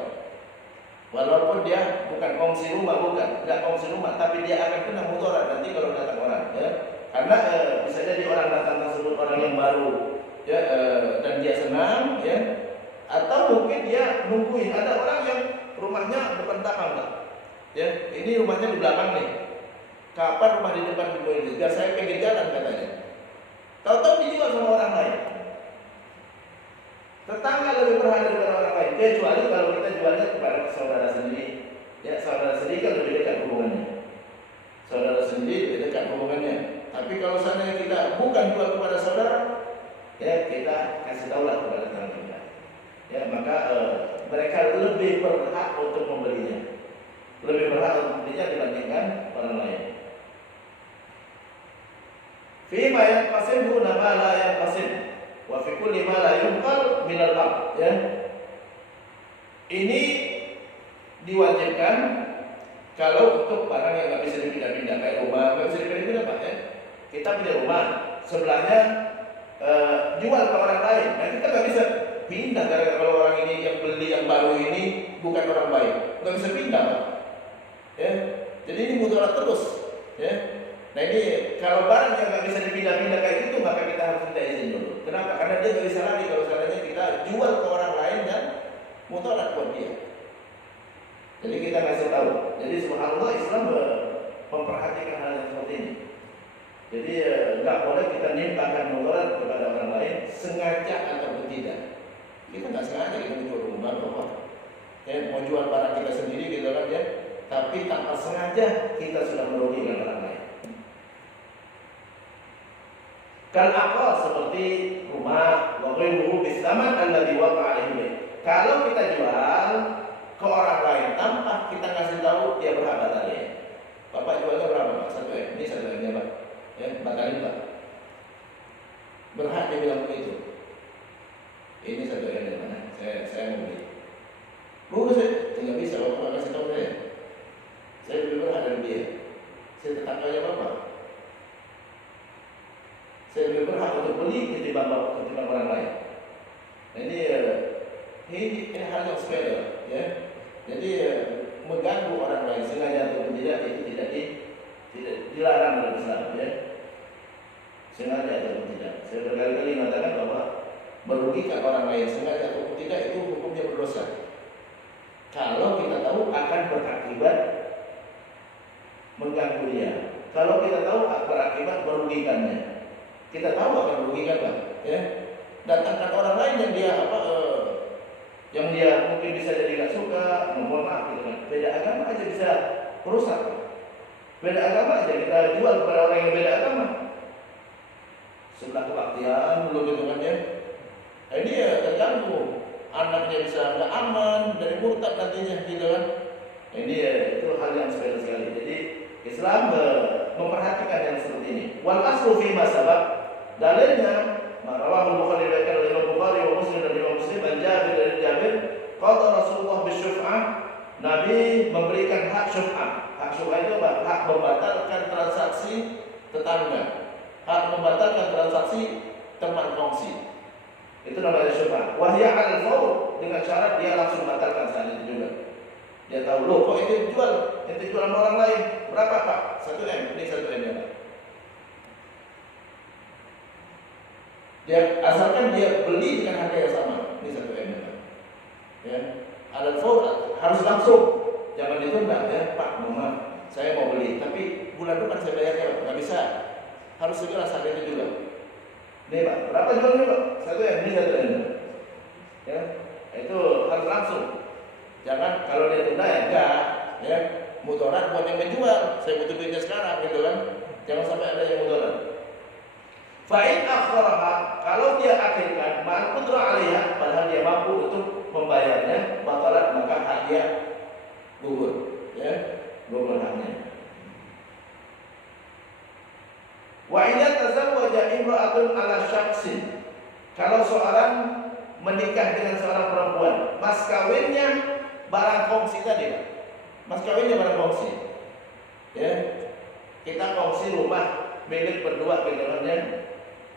Walaupun dia bukan kongsi rumah, nggak kongsi rumah, tapi dia akan kena mudarat nanti kalau datang orang, ya. Karena bisa jadi orang datang tersebut orang yang baru, ya, dan dia senang, ya. Atau mungkin dia nungguin ada orang yang rumahnya depan belakang, Pak. Ya, ini rumahnya di belakang nih. Kapan rumah di depan dulu ini? Biar saya pengen jalan katanya. Tahu-tahu dijual sama orang lain. Tetangga lebih berhak daripada orang lain. Kecuali kalau kita jualnya kepada saudara sendiri. Ya, saudara sendiri kan lebih dekat hubungannya. Saudara sendiri lebih dekat hubungannya. Tapi kalau seandainya kita bukan jual kepada saudara, ya kita kasih tahulah kepada tetangga kita. Ya, maka mereka lebih berhak untuk membelinya. Lebih berhak untuk membelinya dibandingkan orang lain. Fima yang qasimhu nama la yang qasim wa fi kulli ma la yunqal min al-ard, ya. Ini diwajibkan kalau untuk barang yang nggak bisa dipindah-pindah, kayak rumah nggak bisa dipindah-pindah, Pak, ya. Kita punya rumah, sebelahnya jual ke orang lain, nah kita nggak bisa pindah karena kalau orang ini yang beli yang baru ini bukan orang baik, nggak bisa pindah, Pak. Ya, jadi ini mudarat terus, ya. Nah ini kalau barang yang nggak bisa dipindah-pindah kayak gitu, maka kita harus minta izin dulu. Kenapa? Karena dia nggak bisa lari kalau seandainya kita jual ke orang lain dan mudarat buat dia. Jadi kita kasih tahu. Jadi subhanallah Islam memperhatikan hal yang seperti ini. Jadi nggak boleh kita nimpakan mudarat kepada orang lain sengaja atau tidak. Kita nggak sengaja kita jual rumah, Pak. Mau jual barang kita sendiri gitu kan ya. Tapi tanpa sengaja kita sudah merugikan orang lain. Kal aqal seperti rumah, wa ghairuhu bisaman alladhi waqa'a alaihi. Kalau kita jual ke orang lain tanpa kita kasih tahu, dia berhak batalnya. Bapak jualnya berapa Pak? 1 M. Ini 1 M-nya Pak. Ya, batalin Pak. Berhak dia bilang begitu. Ini 1 M dari mana? Saya mau beli. Bu, saya tidak bisa Bapak kasih tahu saya. Saya lebih berhak dari dia. Saya tetangganya Bapak. Saya lebih berhak untuk beli ketimbang orang lain. Ini hal yang sepele, ya. Jadi mengganggu orang lain sengaja atau tidak itu tidak dilarang dalam Islam, ya. Sengaja atau tidak. Saya berkali-kali mengatakan bahwa merugikan orang lain sengaja atau tidak itu hukumnya berdosa. Kalau kita tahu akan berakibat mengganggu dia, kalau kita tahu berakibat merugikannya, kita tahu akan merugikan Pak, ya. Datangkan orang lain yang dia yang dia mungkin bisa jadi nggak suka, mohon maaf gitu kan. Beda agama aja bisa merusak. Beda agama aja kita jual kepada orang yang beda agama. Sebelah kebaktian belum gitu kan ya. Nah, ini ya terganggu. Anaknya bisa nggak aman dari murtad nantinya gitu kan. Ini ya itu hal yang sepele sekali. Jadi Islam memperhatikan yang seperti ini. Wal aslu fi ma sabab, dalilnya Rawahul Bukhari dari Imam Bukhari wa Muslim dari Imam Muslim dan Jabir dari Jabir, qala Rasulullah bisyuf'ah, Nabi memberikan hak syuf'ah. Hak syuf'ah itu apa? Hak membatalkan transaksi tetangga, hak membatalkan transaksi teman kongsi. Itu namanya syuf'ah. Wahya 'alal fawr, dengan syarat dia langsung batalkan saat itu juga. Dia tahu loh kok itu jual sama orang lain. Berapa Pak? 1 M. Ini 1 M ya Pak. Dia asalkan dia beli dengan harga yang sama, ini 1 M ya. Ada fawr harus langsung, jangan ditunda ya Pak. Mohon saya mau beli, tapi bulan depan saya bayarnya nggak bisa, harus segera saat itu juga. Nih Pak, berapa jualnya Pak? 1 M, ini 1 M ya. Itu harus langsung, jangan kalau dia tunda ya enggak ya. Mudarat buat yang menjual, saya butuh duitnya sekarang gitu kan, jangan sampai ada yang mudarat. Fa'in akharaha, kalau dia akhirkan ma'al qudrah 'alaiha, padahal dia mampu untuk membayarnya, batalat maka hak dia gugur, ya, gugur haknya. Wa idza tazawwaja imra'atun 'ala syakhsin, kalau seorang menikah dengan seorang perempuan, mas kawinnya barang kongsi tadi, Pak. Mas kawinnya barang kongsi. Ya. Kita kongsi rumah milik berdua gitu kan ya.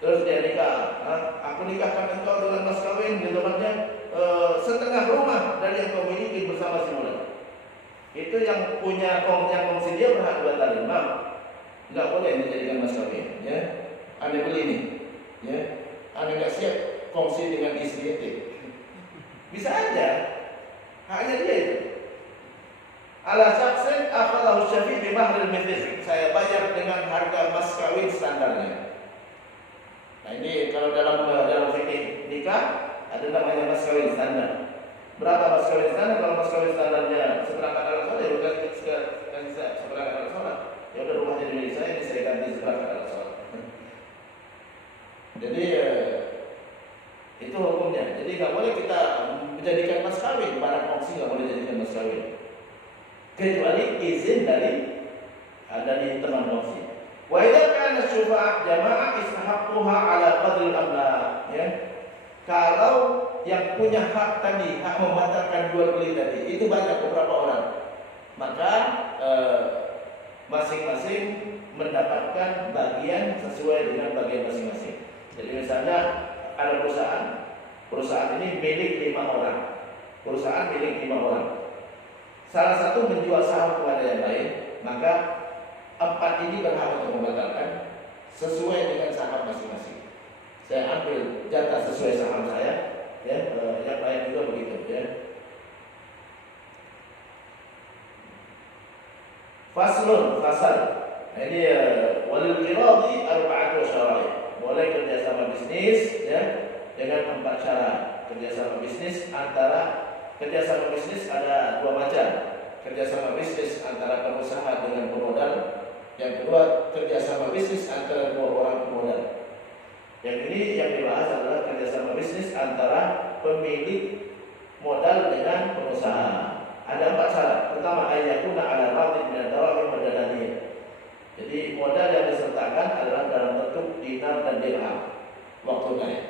Terus dia nikah, aku nikahkan engkau dengan mas kawin gitu kan ya, setengah rumah dari yang kau miliki bersama si mulan. Itu yang punya kongsi dia berhak batalin. Maaf, nggak boleh dijadikan mas kawin. Ya, Anda beli ini, ya, Anda nggak siap kongsi dengan istri itu, bisa aja, haknya dia itu. Ala syaksin akhadahu syafi' bi mahril mithl, saya bayar dengan harga mas kawin standarnya. Nah ini kalau dalam fikih nikah ada namanya mas kawin standar. Berapa mas kawin standar? Kalau mas kawin standarnya seperangkat alat sholat, ya udah seperangkat alat sholat. Ya udah rumah jadi milik saya, ini saya ganti seperangkat alat sholat. Jadi itu hukumnya. Jadi nggak boleh kita menjadikan mas kawin, barang kongsi nggak boleh jadikan mas kawin, kecuali izin dari teman kongsi. Wa idza kana syufa' jamaah istahaqquha 'ala qadri al-amlak, ya. Kalau yang punya hak tadi, hak membatalkan jual beli tadi, itu banyak beberapa orang, maka masing-masing mendapatkan bagian sesuai dengan bagian masing-masing. Jadi misalnya ada perusahaan ini milik 5 orang, perusahaan milik 5 orang. Salah satu menjual saham kepada yang lain, maka 4 ini berhak untuk membatalkan sesuai dengan saham masing-masing. Saya ambil jatah sesuai saham saya, ya, yang lain juga begitu, ya. Faslun, fasal. Nah, ini walil qiradi arba'atu syara'i. Boleh kerjasama bisnis, ya, dengan 4 syarat. Kerjasama bisnis ada 2 macam. Kerjasama bisnis antara pengusaha dengan pemodal. Yang kedua, kerjasama bisnis antara 2 orang pemodal. Yang ini yang dibahas adalah kerjasama bisnis antara pemilik modal dengan pengusaha. Ada 4 syarat. Pertama, ayyakuna ala radin min ad-darahim wa dananiyah. Jadi modal yang disertakan adalah dalam bentuk dinar dan dirham. Waktu naik.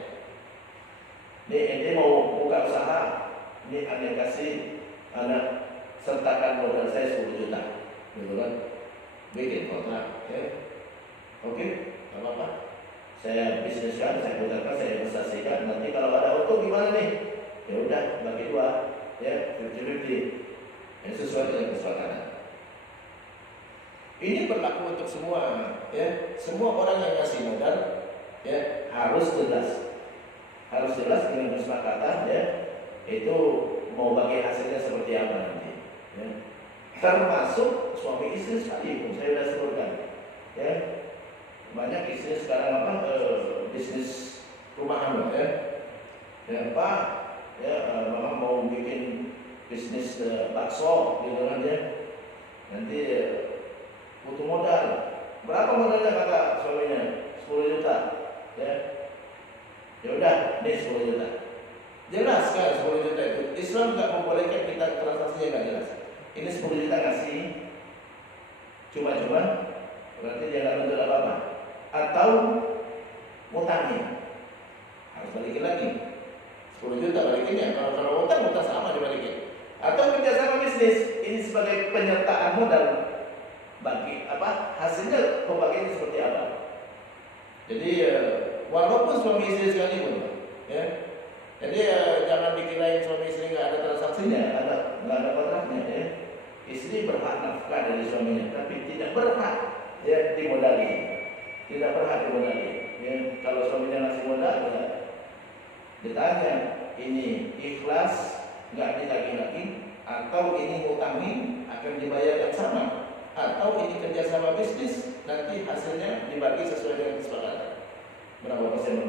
Ini mau buka usaha, ini Anda kasih, Anda sertakan modal saya 10 juta, gitu kan? Bikin kontrak, ya. Oke, nggak apa-apa. Saya bisniskan, saya putarkan, saya investasikan. Nanti kalau ada untung gimana nih? Ya udah, bagi 2, ya, 50-50. Ini sesuai dengan kesepakatan. Ini berlaku untuk semua, ya. Semua orang yang ngasih modal, ya, harus jelas dengan kesepakatan, ya, itu mau bagi hasilnya seperti apa nanti, ya. Termasuk suami istri sekalipun, saya sudah sebutkan, ya. Banyak istri sekarang bisnis rumahan, ya. Ya Pak, ya mama mau bikin bisnis bakso, gitu kan, ya. Nanti butuh modal. Berapa modalnya kakak suaminya? 10 juta, ya. Ya udah, ini 10 juta. Jelas kan 10 juta itu. Islam nggak membolehkan kita transaksinya nggak jelas. Ini 10 juta kasih cuma-cuma, berarti dia nggak nuntut apa-apa. Atau utangnya harus balikin lagi. 10 juta balikinnya. Kalau utang sama dibalikin. Atau kerjasama bisnis, ini sebagai penyertaan modal. Bagi apa? Hasilnya pembagiannya seperti apa? Jadi walaupun suami istri sekalipun, ya. Jadi jangan dikirain suami istri nggak ada transaksinya, nggak ada kontraknya, ya. Istri berhak nafkah dari suaminya, tapi tidak berhak, ya, dimodali, tidak berhak dimodali. Ya. Kalau suaminya ngasih modal, ya, ditanya, ini ikhlas, nggak ditagih lagi, atau ini ngutangin akan dibayarkan sama, atau ini kerjasama bisnis, nanti hasilnya dibagi sesuai dengan kesepakatan. Berapa persen?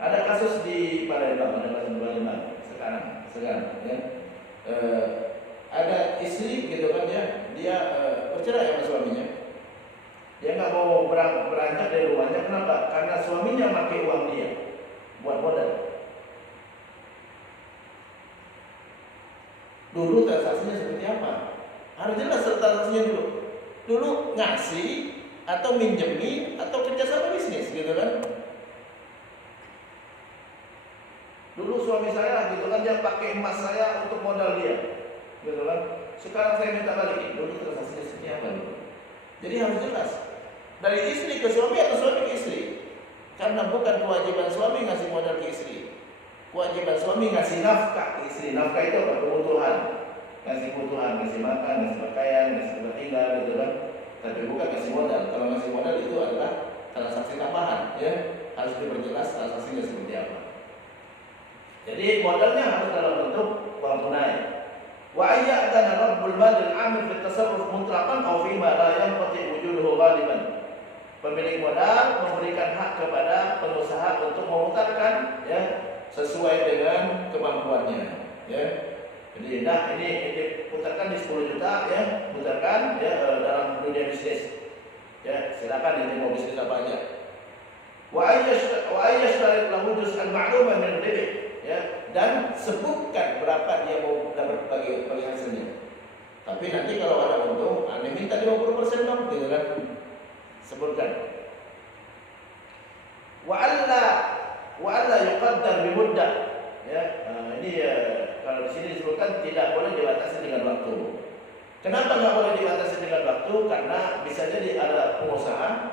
Ada kasus di Palembang, ada kasus di Palembang sekarang, ya. Ada istri, gitu kan, ya, dia bercerai sama suaminya. Dia nggak mau beranjak dari rumahnya, kenapa? Karena suaminya pakai uang dia buat modal. Dulu transaksinya seperti apa? Harus jelas transaksinya dulu. Dulu ngasih atau minjemi atau kerjasama bisnis, gitu kan? Dulu suami saya, gitu kan, dia pakai emas saya untuk modal dia, gitu kan? Sekarang saya minta balikin. Dulu transaksinya seperti apa dulu? Jadi harus jelas dari istri ke suami atau suami ke istri, karena bukan kewajiban suami ngasih modal ke istri. Kewajiban suami ngasih nafkah ke istri. Nafkah itu apa? Kebutuhan. Ngasih kebutuhan, ngasih makan, ngasih pakaian, ngasih tempat tinggal, gitu kan? Tapi bukan ngasih modal. Kalau ngasih modal itu adalah transaksi tambahan, ya. Harus diperjelas transaksinya seperti apa. Jadi modalnya harus dalam bentuk uang tunai. Wa ayyadana rabbul malil amil fi tasarruf mutlaqan aw fi ma la yanqati wujuduhu ghaliban. Pemilik modal memberikan hak kepada pengusaha untuk memutarkan, ya, sesuai dengan kemampuannya, ya. Jadi ini putarkan di 10 juta, ya, putarkan, ya, dalam dunia bisnis, ya, silakan ini mau bisnis apa aja. Wa ayyashtarit lahu juz'an ma'luman min ribh, ya, dan sebutkan berapa dia mau dapat bagi hasilnya. Tapi nanti kalau ada untung, Anda minta 50% dong, gitu kan? Sebutkan. Wa alla yuqaddar bi muddah, ya. Ini ya, kalau di sini disebutkan tidak boleh dibatasi dengan waktu. Kenapa nggak boleh dibatasi dengan waktu? Karena bisa jadi ada pengusaha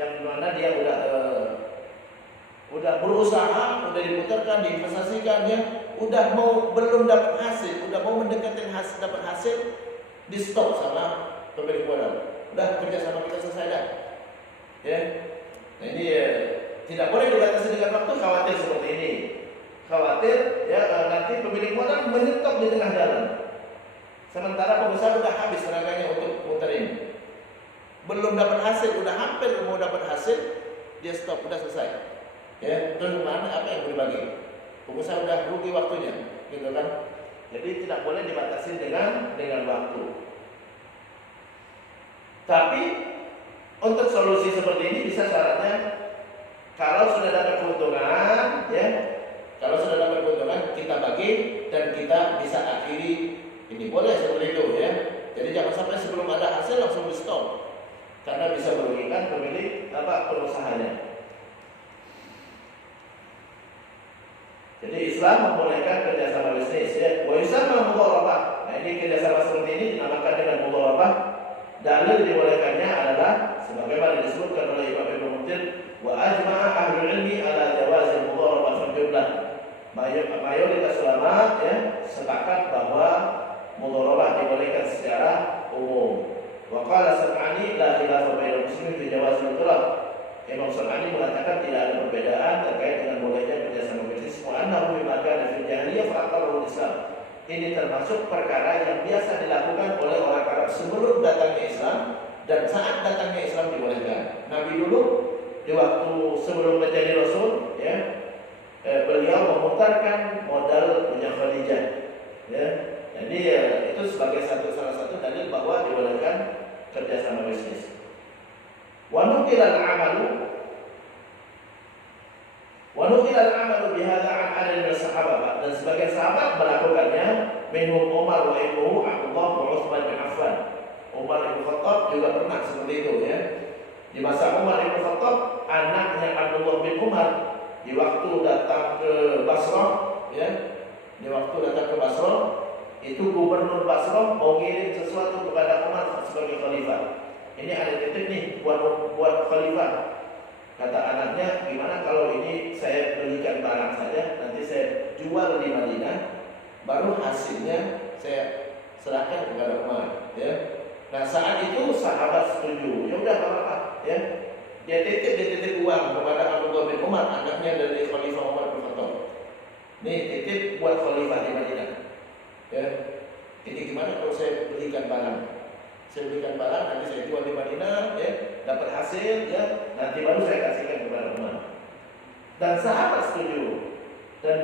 yang mana dia udah berusaha, udah diputarkan, diinvestasikan, ya, belum dapat hasil, udah mau mendekatkan dapat hasil, di stop sama pemilik modal. Udah kerja sama kita selesai dah, ya. Nah ini ya, tidak boleh dibatasi dengan waktu. Khawatir seperti ini, khawatir, ya, nanti pemilik modal menyetop di tengah jalan, sementara pengusaha udah habis tenaganya untuk muter ini, belum dapat hasil, udah hampir mau dapat hasil, dia stop, udah selesai. Ya, terus mana apa yang boleh bagi? Pengusaha udah rugi waktunya, gitu kan? Jadi tidak boleh dibatasi dengan waktu. Tapi untuk solusi seperti ini bisa syaratnya Kalau sudah dapat keuntungan, ya, kalau sudah dapat keuntungan kita bagi dan kita bisa akhiri. Ini boleh seperti itu, ya. Jadi jangan sampai sebelum ada hasil langsung di stop, karena bisa merugikan pemilik penusahanya. Jadi Islam membolehkan kerjasama bisnis, ya. Wa yusamma mudharabah. Nah, ini kerjasama seperti ini dinamakan dengan mudharabah. Dalil dibolehkannya adalah sebagaimana disebutkan oleh Imam Ibnu Munzir, wa ajma'a ahlul ilmi ala jawazil mudharabah fil jumlah. Mayoritas ulama, ya, sepakat bahwa mudharabah dibolehkan secara umum. Wa qala Sab'ani la khilafa bainal muslimin fi jawazil mudharabah. Imam Sab'ani mengatakan tidak ada perbedaan terkait dengan bolehnya kerjasama bisnis. Wa annahu bima kana fil jahiliyah fa aqarrahu Islam. Ini termasuk perkara yang biasa dilakukan oleh orang Arab sebelum datangnya Islam, dan saat datangnya Islam dibolehkan. Nabi dulu di waktu sebelum menjadi Rasul, ya, beliau memutarkan modal punya Khadijah, ya. Jadi itu sebagai salah satu dalil bahwa dibolehkan kerjasama bisnis. Wa nuqila al-amalu bihadza an adad min sahabat, dan sebagian sahabat melakukannya, minhum Umar wa ibnuhu Abdullah wa Utsman bin Affan. Umar bin Khattab juga pernah seperti itu, ya. Di masa Umar bin Khattab, anaknya Abdullah bin Umar di waktu datang ke Basrah, ya, di waktu datang ke Basrah, itu gubernur Basrah mau ngirim sesuatu kepada Umar sebagai khalifah. Ini ada titik nih buat khalifah. Kata anaknya, gimana kalau ini saya belikan barang saja, nanti saya jual di Madinah, baru hasilnya saya serahkan kepada Umar, ya. Nah, saat itu sahabat setuju. Ya udah, apa-apa, ya. Dia titip uang kepada Abdullah bin Umar, anaknya dari Khalifah Umar bin Khattab. Nih, titip buat khalifah di Madinah, ya. Ini gimana kalau saya belikan barang? Saya belikan barang, nanti saya jual di Madinah, ya, dapat hasil, ya, nanti baru saya kasihkan kepada Umar. Dan sahabat setuju, dan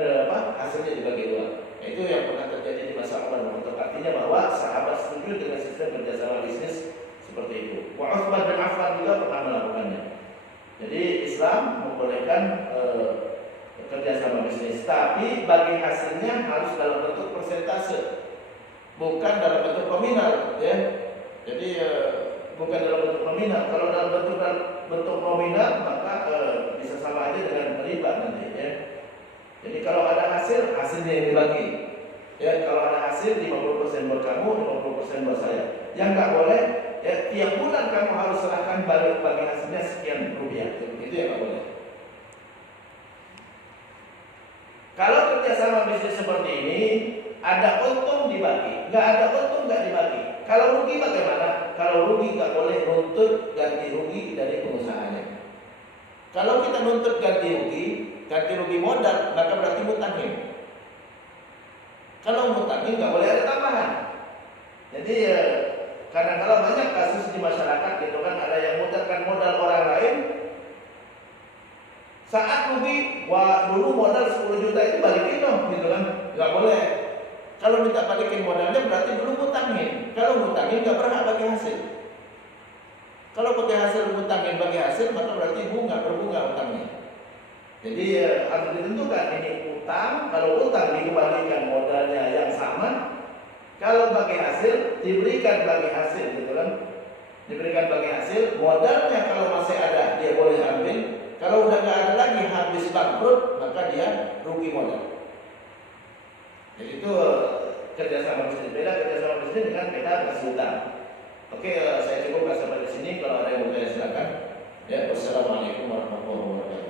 hasilnya dibagi dua. Itu yang pernah terjadi di masa Umar. Artinya bahwa sahabat setuju dengan sistem kerjasama bisnis seperti itu. Wa Utsman bin Affan juga pernah melakukannya. Jadi Islam membolehkan kerjasama bisnis, tapi bagi hasilnya harus dalam bentuk persentase, bukan dalam bentuk nominal, ya. Jadi bukan dalam bentuk nominal. Kalau dalam bentuk nominal, maka bisa sama aja dengan riba nanti, ya. Jadi kalau ada hasilnya yang dibagi. Ya, kalau ada hasil 50% buat kamu, 50% buat saya. Yang nggak boleh, ya, tiap bulan kamu harus serahkan bagi hasilnya sekian rupiah. Itu yang nggak boleh. Kalau kerjasama bisnis seperti ini, ada untung dibagi, nggak ada untung nggak dibagi. Kalau rugi bagaimana? Kalau rugi nggak boleh nuntut ganti rugi dari pengusahanya. Kalau kita nuntut ganti rugi modal, maka berarti mutangin. Kalau mutangin nggak boleh ada tambahan. Jadi kadang-kadang banyak kasus di masyarakat gitu kan, ada yang mutangkan modal orang lain. Saat rugi, wah dulu modal 10 juta itu balikin dong, gitu kan? Nggak boleh. Kalau minta balikin modalnya berarti dulu mutangin. Kalau mutangin nggak berhak bagi hasil. Kalau pakai hasil mutangin bagi hasil, maka berarti berbunga utangnya. Jadi harus ditentukan ini utang. Kalau utang dikembalikan modalnya yang sama, kalau bagi hasil diberikan bagi hasil, gitu kan? Diberikan bagi hasil, modalnya kalau masih ada dia boleh ambil. Kalau udah nggak ada lagi, habis bangkrut, maka dia rugi modal. Jadi itu kerjasama bisnis. Beda kerjasama bisnis dengan kita kasih utang. Oke, saya cukup sampai di sini. Kalau ada yang mau tanya silakan. Ya, wassalamualaikum warahmatullahi wabarakatuh.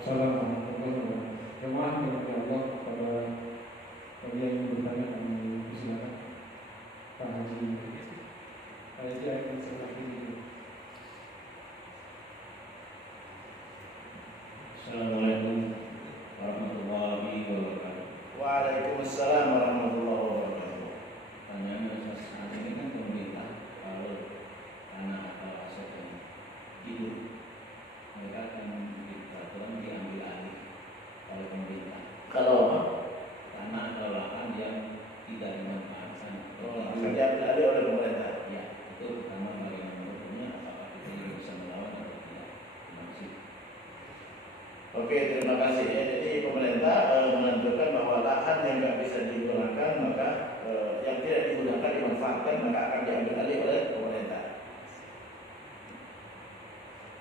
Assalamualaikum warahmatullahi wabarakatuh. Yang mohon Allah kepada kalian yang bertanya kami silakan. Pak Haji akan seperti ini. Assalamualaikum warahmatullahi wabarakatuh. Waalaikumsalam warahmatullahi wabarakatuh. Pertanyaan saat ini kan pemerintah, kalau tanah atau aset yang hidup, mereka akan peraturan diambil alih oleh pemerintah. Kalau apa? Tanah atau lahan yang tidak dimanfaatkan, Akan diambil alih oleh pemerintah.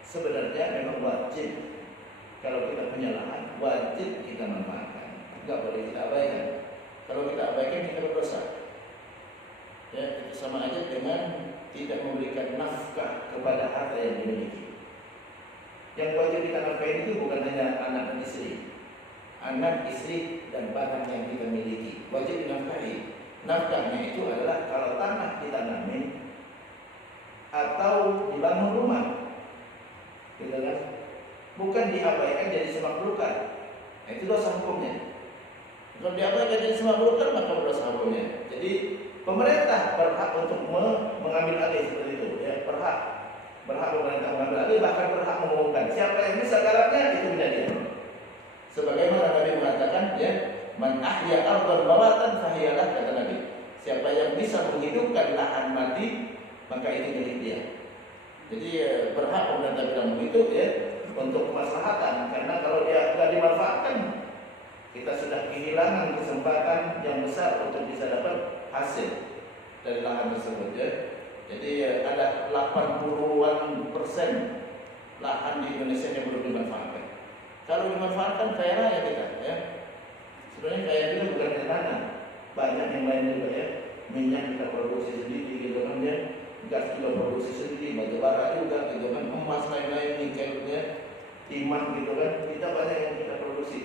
sebenarnya memang wajib. Kalau kita punya lahan, wajib kita manfaatkan. Enggak boleh kita abaikan. Kalau kita abaikan, kita berdosa. Ya, itu sama aja dengan tidak memberikan nafkah kepada harta yang dimiliki. Yang wajib kita nafkahin itu bukan hanya anak dan istri, anak, istri, dan barang yang kita miliki wajib dinafkahi. Nafkahnya itu adalah kalau tanah ditanamin atau dibangun rumah, gitu kan? Bukan diabaikan jadi semak belukar. Itu dosa hukumnya. Kalau diabaikan jadi semak belukar maka berdosa hukumnya. Jadi pemerintah berhak untuk mengambil alih seperti itu, ya, berhak pemerintah mengambil alih, bahkan berhak mengumumkan siapa yang bisa garapnya itu punya dia. Sebagaimana Nabi mengatakan, ya, man ahya ardhan bawatan fahiyalah, kata Nabi. Siapa yang bisa menghidupkan lahan mati maka itu milik dia. Jadi berhak pemerintah bilang begitu, ya, untuk kemaslahatan, karena kalau dia tidak dimanfaatkan kita sudah kehilangan kesempatan yang besar untuk bisa dapat hasil dari lahan tersebut, ya. Jadi ada 80% lahan di Indonesia yang belum dimanfaatkan. Kalau dimanfaatkan kaya raya kita, ya. Sebenarnya kaya kita bukan hanya tanah, banyak yang lain juga, ya. Minyak kita produksi sendiri, gitu kan, ya. Gas juga produksi sendiri, batu bara juga, gitu kan, emas lain-lain, nikelnya, timah, gitu kan, kita banyak yang kita produksi.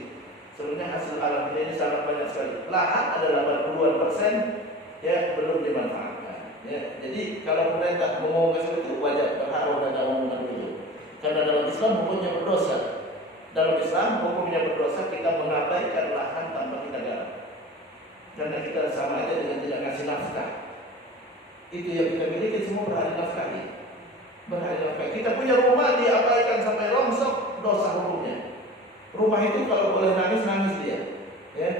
Sebenarnya hasil alam kita ini sangat banyak sekali. Lahan ada 80%, ya, belum dimanfaatkan, ya. Jadi kalau pemerintah mengumumkan seperti itu, wajar, berhak pemerintah mengumumkan itu. Karena dalam Islam hukumnya berdosa. Dalam Islam hukumnya berdosa kita mengabaikan lahan tanpa kita garap. Karena kita sama aja dengan tidak ngasih nafkah. Itu yang kita miliki semua berhak dinafkahi. Berhak dinafkahi. Kita punya rumah diabaikan sampai rongsok, dosa hukumnya. Rumah itu kalau boleh nangis, nangis dia, ya.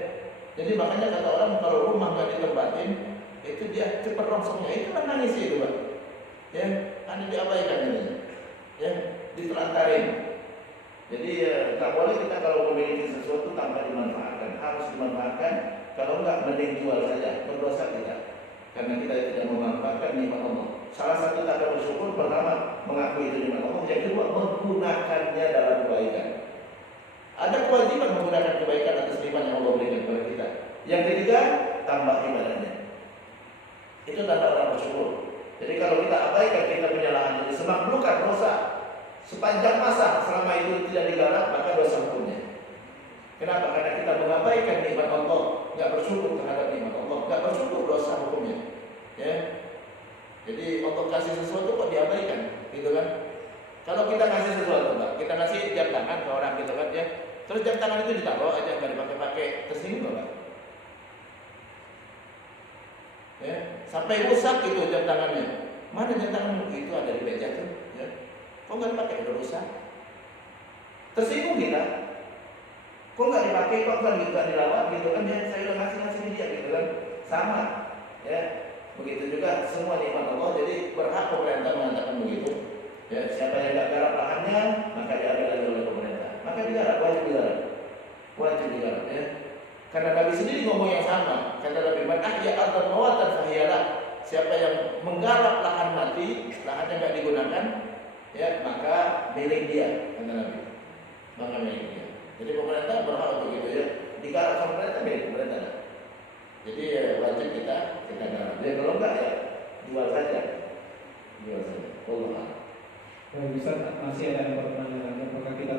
Jadi makanya kata orang kalau rumah nggak ditempatin, itu dia cepat rongsoknya. Itu kan nangis itu, Pak. Ya, ada diabaikan ini, ya, ditelantarin. Jadi nggak boleh kita kalau memiliki sesuatu tanpa dimanfaatkan, harus dimanfaatkan. Kalau nggak, mending jual saja, berdosa kita, karena kita tidak memanfaatkan nikmat Allah. Salah satu tanda bersyukur pertama mengakui itu nikmat Allah, yang kedua menggunakannya dalam kebaikan. Ada kewajiban menggunakan kebaikan atas nikmat yang Allah berikan kepada kita. Yang ketiga, tambah ibadahnya. Itu tanda orang bersyukur. Jadi kalau kita abaikan, kita punya lahan jadi semak belukar, dosa. Sepanjang masa selama itu tidak digarap, maka dosa hukumnya. Kenapa? Karena kita mengabaikan nikmat Allah, nggak bersyukur terhadap nikmat Allah, nggak bersyukur, dosa hukumnya. Ya. Jadi Allah kasih sesuatu kok diabaikan, gitu kan? Kalau kita kasih sesuatu, Pak, kita kasih jam tangan ke orang, gitu kan, ya. Terus jam tangan itu ditaruh aja, nggak dipakai-pakai, tersinggung, Pak. Ya, sampai rusak itu jam tangannya. Mana jam tangan itu ada di meja tuh, ya. Kok nggak dipakai, udah rusak? Tersinggung kita. Kok nggak dipakai, kok nggak dirawat, gitu kan, ya. Saya udah ngasih dia, gitu kan. Sama, ya. Begitu juga semua nikmat Allah. Jadi berhak pemerintah mengatakan begitu. Ya, siapa yang nggak garap lahannya, maka diambil alih oleh pemerintah. Maka digarap, wajib digarap, ya. Karena Nabi sendiri ngomong yang sama. Kata Nabi, man ahya ardhan bawatan fahiyalah. Siapa yang menggarap lahan mati, lahan yang nggak digunakan, ya, maka milik dia, kata Nabi. Maka milik dia. Jadi pemerintah berhak untuk itu, ya. Digarap sama pemerintah, milik pemerintah. Jadi ya, wajib kita garap. Ya, kalau enggak, ya jual saja. Allah. Baik, Ustaz, masih ada pertanyaan. Apakah kita